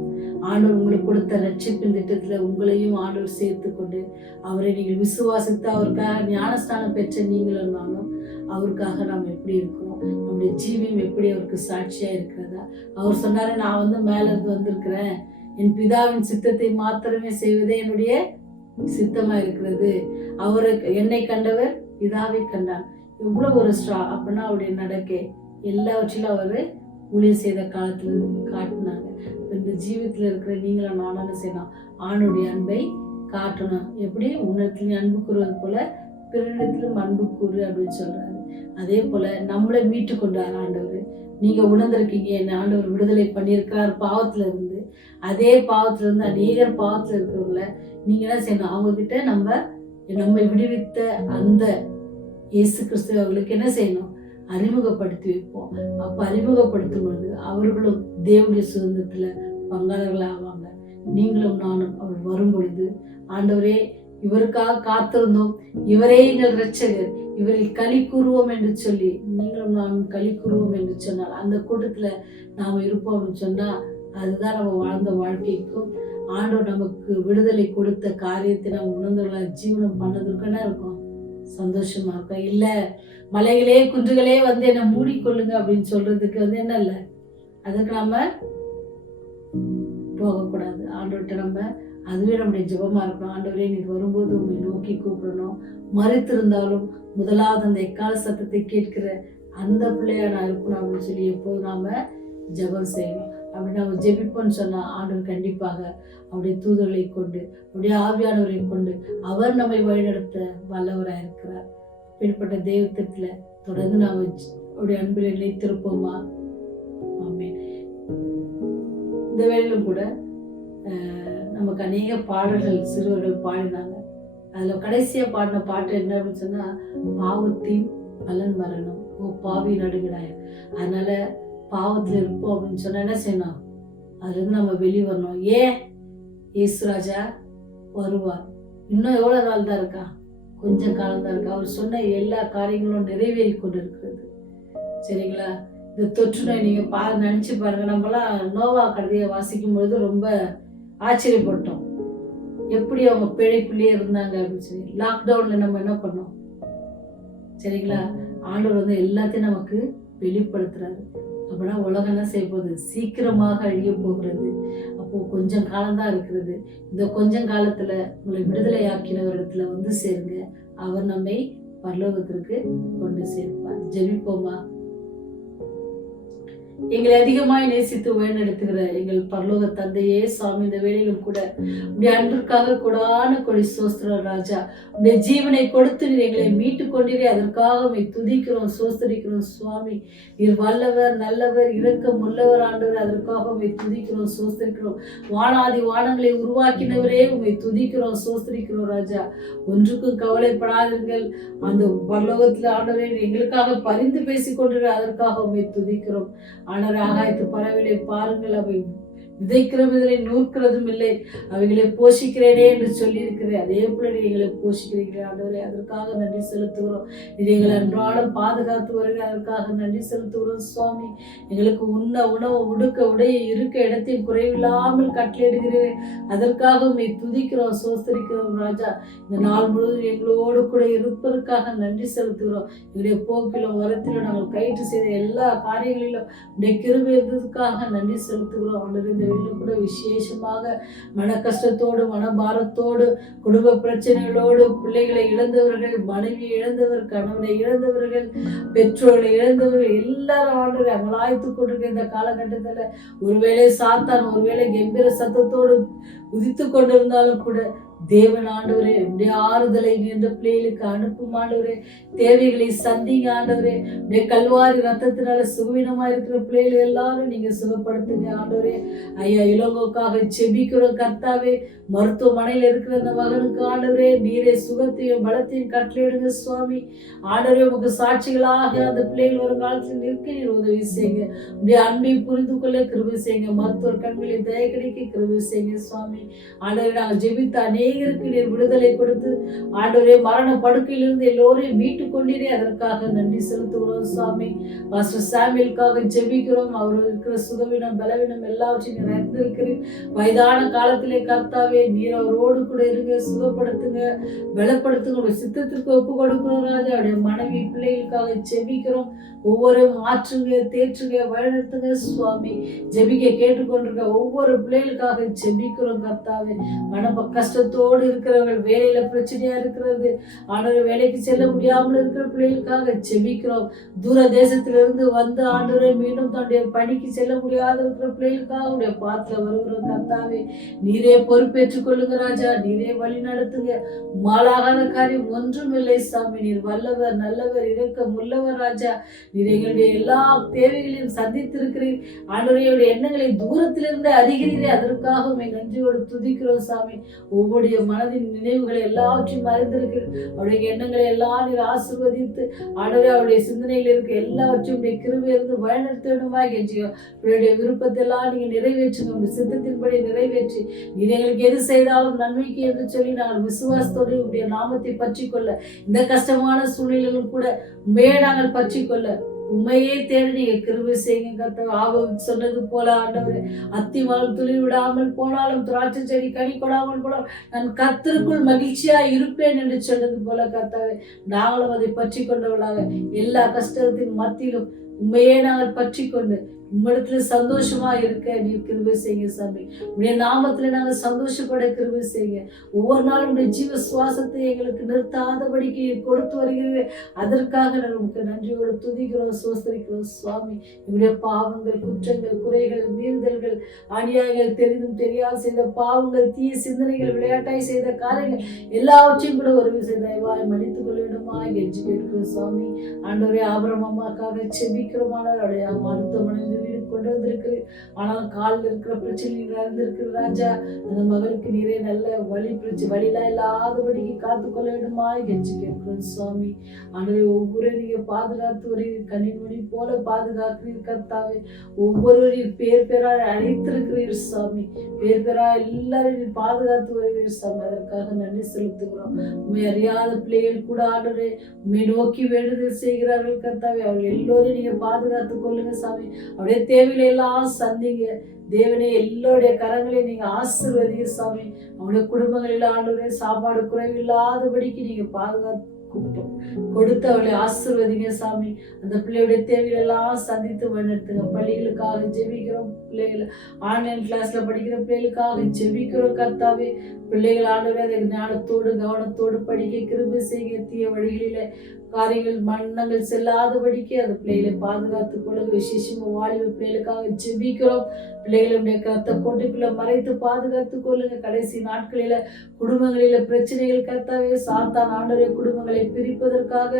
ஆண்டவர் உங்களுக்கு கொடுத்த ரட்சிப்பின் திட்டத்தில் உங்களையும் ஆண்டவர் சேர்த்து கொண்டு அவரை நீங்கள் விசுவாசித்து அவருக்காக ஞானஸ்தானம் பெற்ற நீங்களும் நானும் அவருக்காக நாம் எப்படி இருக்கிறோம், நம்முடைய ஜீவியம் எப்படி அவருக்கு சாட்சியா இருக்கிறதா. அவர் சொன்னாரு, நான் மேல இருந்து வந்திருக்கிறேன், என் பிதாவின் சித்தத்தை மாத்திரமே செய்வதே என்னுடைய சித்தமா இருக்கிறது. அவரை என்னை கண்டவர் பிதாவை கண்டான். எவ்வளவு ஒரு அப்படின்னா அவருடைய நடக்கை எல்லாவற்றிலும் அவரு ஊழியர் செய்த காலத்துல காட்டினாங்க. இந்த ஜீவித்துல இருக்கிற நீங்களும் நானும் என்ன செய்யணும், ஆணுடைய அன்பை காட்டணும். எப்படி உன்னத்திலும் அன்பு கூறுவது போல பிறனிடத்திலும் அன்பு கூறு அப்படின்னு சொல்றாரு. அதே போல நம்மளை மீட்டு கொண்டார் ஆண்டவர். நீங்க உணர்ந்திருக்கீங்க, என்ன ஆண்டவர் விடுதலை பண்ணியிருக்கிறார் பாவத்துல இருந்து. அதே பாவத்துல இருந்து அநேகர் பாவத்துல இருக்கிறவங்கள நீங்க என்ன செய்யணும், அவங்க கிட்ட நம்மை விடுவித்த அந்த இயேசு கிறிஸ்து அவர்களுக்கு என்ன செய்யணும், அறிமுகப்படுத்தி வைப்போம். அப்ப அறிமுகப்படுத்தும் பொழுது அவர்களும் தேவனுடைய சுதந்திரத்துல பங்காளர்கள் ஆவாங்க. நீங்களும் நானும் அவர் வரும் பொழுது, ஆண்டவரே இவருக்காக காத்திருந்தோம், இவரே எங்கள் இரட்சகர், இவரில் களி கூறுவோம் என்று சொல்லி நீங்களும் நானும் களி கூறுவோம் என்று சொன்னால் அந்த கூட்டத்துல நாம இருப்போம்னு சொன்னா அதுதான் நம்ம வாழ்ந்த வாழ்க்கைக்கும் ஆண்டவர் நமக்கு விடுதலை கொடுத்த காரியத்தை நம்ம உணர்ந்துள்ள ஜீவனம் பண்ணதற்கான இருக்கும், சந்தோஷமா இருக்கும். இல்ல மலைகளே குன்றுகளே என்னை மூடிக்கொள்ளுங்க அப்படின்னு சொல்றதுக்கு என்ன இல்லை, அதுக்கு நம்ம போகக்கூடாது. ஆண்டவர்கிட்ட அதுவே நம்முடைய ஜெபமா இருக்கணும். ஆண்டவரே நீர் வரும்போது உண்மை நோக்கி கூப்பிடணும். மறித்திருந்தாலும் முதலாவது அந்த எக்கால சத்தத்தை கேட்கிற அந்த பிள்ளையா நான் இருக்கணும் அப்படின்னு சொல்லி எப்போது நாம ஜெபம் செய்யணும். அப்படி நம்ம ஜெபிப்போன்னு சொன்னா ஆண்டவர் கண்டிப்பாக அவருடைய தூதர்களை கொண்டு அவருடைய ஆவியானவரை கொண்டு அவர் நம்மை வழிநடத்த வல்லவராக இருக்கிறார். அப்படிப்பட்ட தெய்வத்துல தொடர்ந்து நாம் அவருடைய அன்பில் நிலைத்திருப்போமா? ஆமென். இந்த வேளையிலும் கூட நமக்கு அநேக பாடல்கள் சிறுவர்கள் பாடினாங்க. அதுல கடைசியா பாடின பாட்டு என்ன அப்படின்னு சொன்னா, பாவத்தின் பலன் மரணம், ஓ பாவி நடுகிறாய். அதனால பாவத்துல இருப்போம் அப்படின்னு சொன்னா என்ன செய்யணும், அதுல இருந்து நம்ம வெளியே வரணும். ஏன் இயேசுராஜா வருவார், இன்னும் எவ்வளவு நாள் தான் இருக்கா, கொஞ்சம் காலம் தான் இருக்கா. அவர் சொன்ன எல்லா காரியங்களும் நிறைவேறி கொண்டு இருக்கிறது. சரிங்களா? இந்த தொற்று நோய் நீங்க நினைச்சு பாருங்க. நம்மலாம் நோவா கதையை வாசிக்கும் பொழுது ரொம்ப ஆச்சரியப்பட்டோம். எப்படி அவங்க பிழைக்குள்ளேயே இருந்தாங்க அப்படின்னு சொல்லி. லாக்டவுன்ல நம்ம என்ன பண்ணோம், சரிங்களா? ஆண்டவர் எல்லாத்தையும் நமக்கு வெளிப்படுத்துறாரு. அப்படின்னா உலகம் என்ன செய்ய போகுது, சீக்கிரமாக அழிய போகிறது. அப்போ கொஞ்சம் காலம்தான் இருக்கிறது. இந்த கொஞ்சம் காலத்துல உங்களை விடுதலை ஆக்கினவரிடத்துல சேருங்க. அவர் நம்மை பரலோகத்திற்கு கொண்டு சேர்ப்பார். ஜெபிப்போமா? எங்களை அதிகமாய் நேசித்து வழிநடத்துகிற எங்கள் பரலோக தந்தையே சுவாமி, இந்த வேளையிலும் கூட உடைய அன்பிற்காக கொடான கொடி சோஸ்திரம் ராஜா. உடைய ஜீவனை கொடுத்து நீர் எங்களை மீட்டு கொண்டீரே, அதற்காக துதிக்கிறோம், சோஸ்தரிக்கிறோம் சுவாமி. நீர் வல்லவர், நல்லவர், இரக்கம் உள்ளவர் ஆண்டவர். அதற்காக உண்மை துதிக்கிறோம், சோஸ்தரிக்கிறோம். வானாதி வானங்களை உருவாக்கினவரே உண்மை துதிக்கிறோம், சோஸ்தரிக்கிறோம் ராஜா. ஒன்றுக்கும் கவலைப்படாதீர்கள், அந்த பரலோகத்தில் ஆண்டவரே எங்களுக்காக பரிந்து பேசிக் கொண்டிருக்கிற அதற்காக உண்மை துதிக்கிறோம். ஆண்டவரே, ஆகாயத்து பறவைகளை பாருங்கள், அவை விதைக்கிறதும் இல்லை, நூற்கிறதும் இல்லை, அவைகளை போஷிக்கிறேனே என்று சொல்லி இருக்கிறேன். அதே போல எங்களை போஷிக்கிறீர்கள் ஆண்டவரே, அதற்காக நன்றி செலுத்துகிறோம். இது எங்களை அன்றாடம் பாதுகாத்து வருகிற அதற்காக நன்றி செலுத்துகிறோம் சுவாமி. எங்களுக்கு உண்ண உணவு, உடுக்க உடைய, இருக்க இடத்தையும் குறைவில்லாமல் கட்டளையிடுகிறேன். அதற்காக உண்மை துதிக்கிறோம், சோஸ்தரிக்கிறோம் ராஜா. இந்த நாள் முழுவதும் எங்களோடு கூட இருப்பதற்காக நன்றி செலுத்துகிறோம். எங்களுடைய போக்கிலும் வரத்திலும் நாங்கள் கயிற்று செய்த எல்லா காரியங்களிலும் உடைய கிருபை இருந்ததுக்காக நன்றி செலுத்துகிறோம். ஆண்டவரே, கூட விசேஷமாக மன கஷ்டத்தோடு, மனபாரத்தோடு, குடும்ப பிரச்சனைகளோடு, பிள்ளைகளை இழந்தவர்கள், மனைவி இழந்தவர், கணவனை இழந்தவர்கள், பெற்றோர்களை இழந்தவர்கள் எல்லாரும் ஆண்டவரை அமலாய்த்து கொண்டிருக்கிற இந்த காலகட்டத்தில் ஒருவேளை சாத்தான் ஒருவேளை கம்பீர சத்தத்தோடு உதித்து கொண்டிருந்தாலும் கூட தேவன் ஆண்டவரே உடைய ஆறுதலை இந்த பிள்ளைகளுக்கு அனுப்பும் ஆண்டவரே. தேவைகளை சந்திங்க ஆண்டவரே. உடைய கல்வாரி ரத்தத்தினால சுகவீனமா இருக்கிற பிள்ளைகள் எல்லாரும் நீங்க சுகப்படுத்துங்க ஆண்டவரே. ஐயா, இளங்கோக்காக செபிக்கிறோம் கர்த்தாவே. மருத்துவமனையில் இருக்கிற அந்த மகனுக்கு ஆண்டவரே நீரே சுகத்தையும் பலத்தையும் கட்டளையிடுங்க சுவாமி. ஆண்டவரே, உமக்கு சாட்சிகளாக அந்த பிள்ளைகள் ஒரு காலத்தில் நிற்க நீர் உதவி செய்யுங்க. உடைய அன்பை புரிந்து கொள்ள கிருபை செய்யுங்க. மருத்துவர் கண்களில் தய கிடைக்க கிருபை செய்யுங்க சுவாமி. ஆண்டவரே, நாங்கள் ஜெபித்த அநேகருக்கு நீர் விடுதலை கொடுத்து ஆண்டவரே மரண படுக்கையிலிருந்து எல்லோரையும் மீட்டு கொண்டீரே, அதற்காக நன்றி செலுத்துகிறோம் சுவாமி. பாஸ்டர் சாமுவேலுக்காக ஜெபிக்கிறோம். அவர் இருக்கிற சுகவீனம் பலவீனம் எல்லாவற்றையும் நீர் அறிந்திருக்கிறீர். வயதான காலத்திலே கர்த்தாவே நீர் அவரோடு கூட இருங்க, சுகப்படுத்துங்க, பலப்படுத்துங்க. ஒரு சித்தத்திற்கு ஒப்பு கொடுக்கிறோம் ராஜா. அவருடைய மனைவி பிள்ளைகளுக்காக ஜெபிக்கிறோம். ஒவ்வொரு மாற்றுங்க, தேற்றுங்க, வழிநடத்துங்க சுவாமி. ஜெபிக்க கேட்டுக்கொண்டிருக்க ஒவ்வொரு பிள்ளைகளுக்காக ஜெபிக்கிறோம் கர்த்தாவே. கஷ்டத்தோடு இருக்கிறவர்கள், வேலையில பிரச்சனையா இருக்கிறது, ஆண்டவரே வேலைக்கு செல்ல முடியாமல் இருக்கிற பிள்ளைகளுக்காக ஜெபிக்கிறோம். தூர தேசத்திலிருந்து வந்து ஆண்டவரே மீண்டும் தன்னுடைய பணிக்கு செல்ல முடியாத இருக்கிற பிள்ளைகளுக்காக உடைய பாத்துல வருகிறோம் கர்த்தாவே. நீரே பொறுப்பேற்றுக் கொள்ளுங்க ராஜா, நீரே வழி நடத்துங்க. மாலாகாத காரியம் ஒன்றும் இல்லை சாமி. நீர் வல்லவர், நல்லவர், இரக்கம் உள்ளவர் ராஜா. நீர் எங்களுடைய எல்லா தேவைகளையும் சந்தித்திருக்கிறீர். ஆண்டவரையுடைய எண்ணங்களை தூரத்திலிருந்து அறிகிறீரே, அதற்காக உம்மை நன்றியோடு துதிக்கிறோம் சாமி. ஒவ்வொரு மனதின் நினைவுகளை எல்லாவற்றையும் அறிந்திருக்கிறீர். அவருடைய எண்ணங்களை எல்லாம் நீர் ஆசீர்வதித்து ஆண்டவரே அவருடைய சிந்தனையில் இருக்க எல்லாவற்றையும் உடைய கிருபை இருந்து வழிநடத்தணுமா கெஞ்சியோ. அவருடைய விருப்பத்தை எல்லாம் நீங்க நிறைவேற்றுங்க. உங்களுடைய சித்தத்தின்படி நிறைவேற்றி நீர் எங்களுக்கு எது செய்தாலும் நன்மைக்கு என்று சொல்லி நாங்கள் விசுவாசத்தோடு உடைய நாமத்தை பற்றி கொள்ள, இந்த கஷ்டமான சூழ்நிலையிலும் கூட உண்மையே நாங்கள் பற்றி கொள்ள உண்மையே தேடி நீங்க கிருபை செய்யுங்க கர்த்தாவே. ஆபம் சொன்னது போல ஆண்டவரே, அத்தி மரம் துளி விடாமல் போனாலும் திராட்சை செடி கனி கொடாமல் போனாலும் நான் கர்த்தருக்குள் மகிழ்ச்சியா இருப்பேன் என்று சொன்னது போல கர்த்தாவே, நாங்களும் அதை பற்றி கொண்டவர்களாக எல்லா கஷ்டத்தின் மத்தியிலும் உண்மையே நாங்கள் பற்றி கொண்டு உம்மிடத்துல சந்தோஷமா இருக்க நீ கிருபை செய்யுங்க சாமி. உடைய நாமத்துல நாங்க சந்தோஷப்பட கிருபை செய்யுங்க. ஒவ்வொரு நாளும் உடைய ஜீவ சுவாசத்தை எங்களுக்கு நிறுத்தாதபடிக்கு கொடுத்து வருகிறீர்கள். அதற்காக நாங்கள் உங்களுக்கு நன்றியோடு துதிக்கிறோம், சோஸ்தரிக்கிறோம் சுவாமி. எங்களுடைய பாவங்கள், குற்றங்கள், குறைகள், மீறுதல்கள், அநியாயங்கள், தெரிந்தும் தெரியாது செய்த பாவங்கள், தீய சிந்தனைகள், விளையாட்டாய் செய்த காரியங்கள் எல்லாவற்றையும் கூட ஒரு விசை தயவாய் மன்னித்துக் கொள்ள வேண்டுமா கெஞ்சி கேட்கிறோம் சுவாமி. ஆண்டவரே ஆபிரகாம் அம்மாக்காக செபிக்கிறோமானால் அவருடைய மருத்துவமனை வீடு கொண்டு வந்திருக்கு. ஆனால் காலில் இருக்கிற பிரச்சனை இருந்திருக்கு ராஜா. அந்த மகளுக்கு நீரே நல்ல வழியெல்லாம் இல்லாதபடிக்கு காத்து கொள்ள வேண்டுமா கெஞ்சி கேட்கிறோம் சுவாமி. ஆண்டவரே ஒவ்வொரு நீங்க பாதுகாத்து வருகிறீர், கண்ணின் மணி போல பாதுகாக்கிறீர் கர்த்தாவே. ஒவ்வொருவரையும் பேர் பேராக அழைத்திருக்கிறீர் சாமி. பேர் பேரா எல்லாரும் நீ பாதுகாத்து வருகிறீர் சாமி. அதற்காக நன்றி செலுத்துகிறோம். உண்மை அறியாத பிள்ளைகள் கூட ஆண்டவரே உண்மை நோக்கி வேண்டுதல் செய்கிறார்கள் கர்த்தாவே. அவர்கள் எல்லோரையும் நீங்க பாதுகாத்து கொள்ளுங்க சாமி. அவருடைய தேவைகளை எல்லாம் சந்திங்க தேவனே. எல்லோருடைய கரங்களையும் நீங்க ஆசீர்வதிங்க சாமி. அவருடைய குடும்பங்களில் ஆண்டவரே சாப்பாடு குறைவில்லாதபடிக்கு நீங்க பாதுகாத்து கொடுத்து அவளை ஆசீர்வதிங்க சாமி. அந்த பிள்ளையுடைய தேவைகள் எல்லாம் சந்தித்து வழிநடத்துங்க. பள்ளிகளுக்காக ஜெபிக்கிறோம். பிள்ளைகள் ஆன்லைன் கிளாஸ்ல படிக்கிற பிள்ளைகளுக்காக ஜெபிக்கிறோம் கர்த்தாவே. பிள்ளைகள் ஆண்டவரே அதை ஞானத்தோடு கவனத்தோடு படிக்க கிருபை செய்ய, தீய வழிகளில காரியங்கள் மன்னங்கள் செல்லாதபடிக்கு அந்த பிள்ளைகளை பாதுகாத்துக் கொள்ளுங்க. விசேஷமா வாலிப பிள்ளைகளுக்காக ஜெபிக்கிறோம். பிள்ளைகளுடைய கருத்தை கோட்டைக்குள்ள மறைத்து பாதுகாத்துக் கொள்ளுங்க. கடைசி நாட்களில குடும்பங்களில பிரச்சனைகள் கர்த்தாவே, சாத்தான் ஆண்டவரே குடும்பங்களை பிரிப்பதற்காக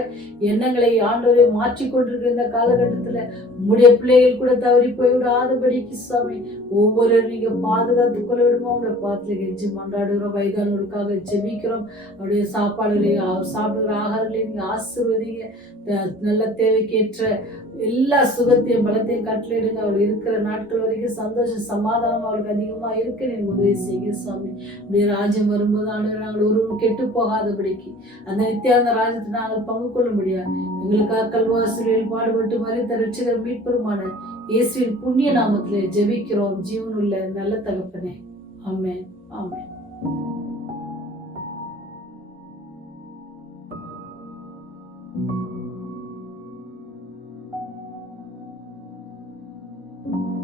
எண்ணங்களை ஆண்டவரை மாற்றி கொண்டிருக்கிற இந்த காலகட்டத்துல உங்களுடைய பிள்ளைகள் கூட தவறி போய்விடாதபடிக்கு சாமி ஒவ்வொரு நீங்க பாதுகாத்துக் கொள்ள விடுமோ உடைய பாத்துல கெஞ்சி மன்றாடுகிறோம். வயதானவர்களுக்காக ஜெபிக்கிறோம். அவருடைய சாப்பாடுகளையும் சாப்பிடுகிற ஆகாரங்களையும் நீங்க ஆசீர்வதிங்க. நல்ல தேவைக்கேற்ற எல்லா சுகத்தையும் பலத்தையும் கட்டளையிடுங்க. அவள் இருக்கிற நாட்கள் வரைக்கும் சந்தோஷம் சமாதானம் அவளுக்கு அதிகமா இருக்க நீங்க உதவி செய்ய சாமி. அப்படியே ராஜ்யம் வரும்போது ஆண்டவரே நாங்கள் ஒருவரும் கெட்டு போகாதபடிக்கு அந்த நித்தியானந்த ராஜ்யத்தை நாங்கள் பங்கு கொள்ள முடியாது. எங்களுக்காக கல்வாசிகளில் பாடுபட்டு மரித்த ரட்சகர் மீட்பெருமான இயேசுவின் புண்ணிய நாமத்திலே ஜெபிக்கிறோம். ஜீவனுள்ள நல்ல தகப்பனே. ஆமென், ஆமென்.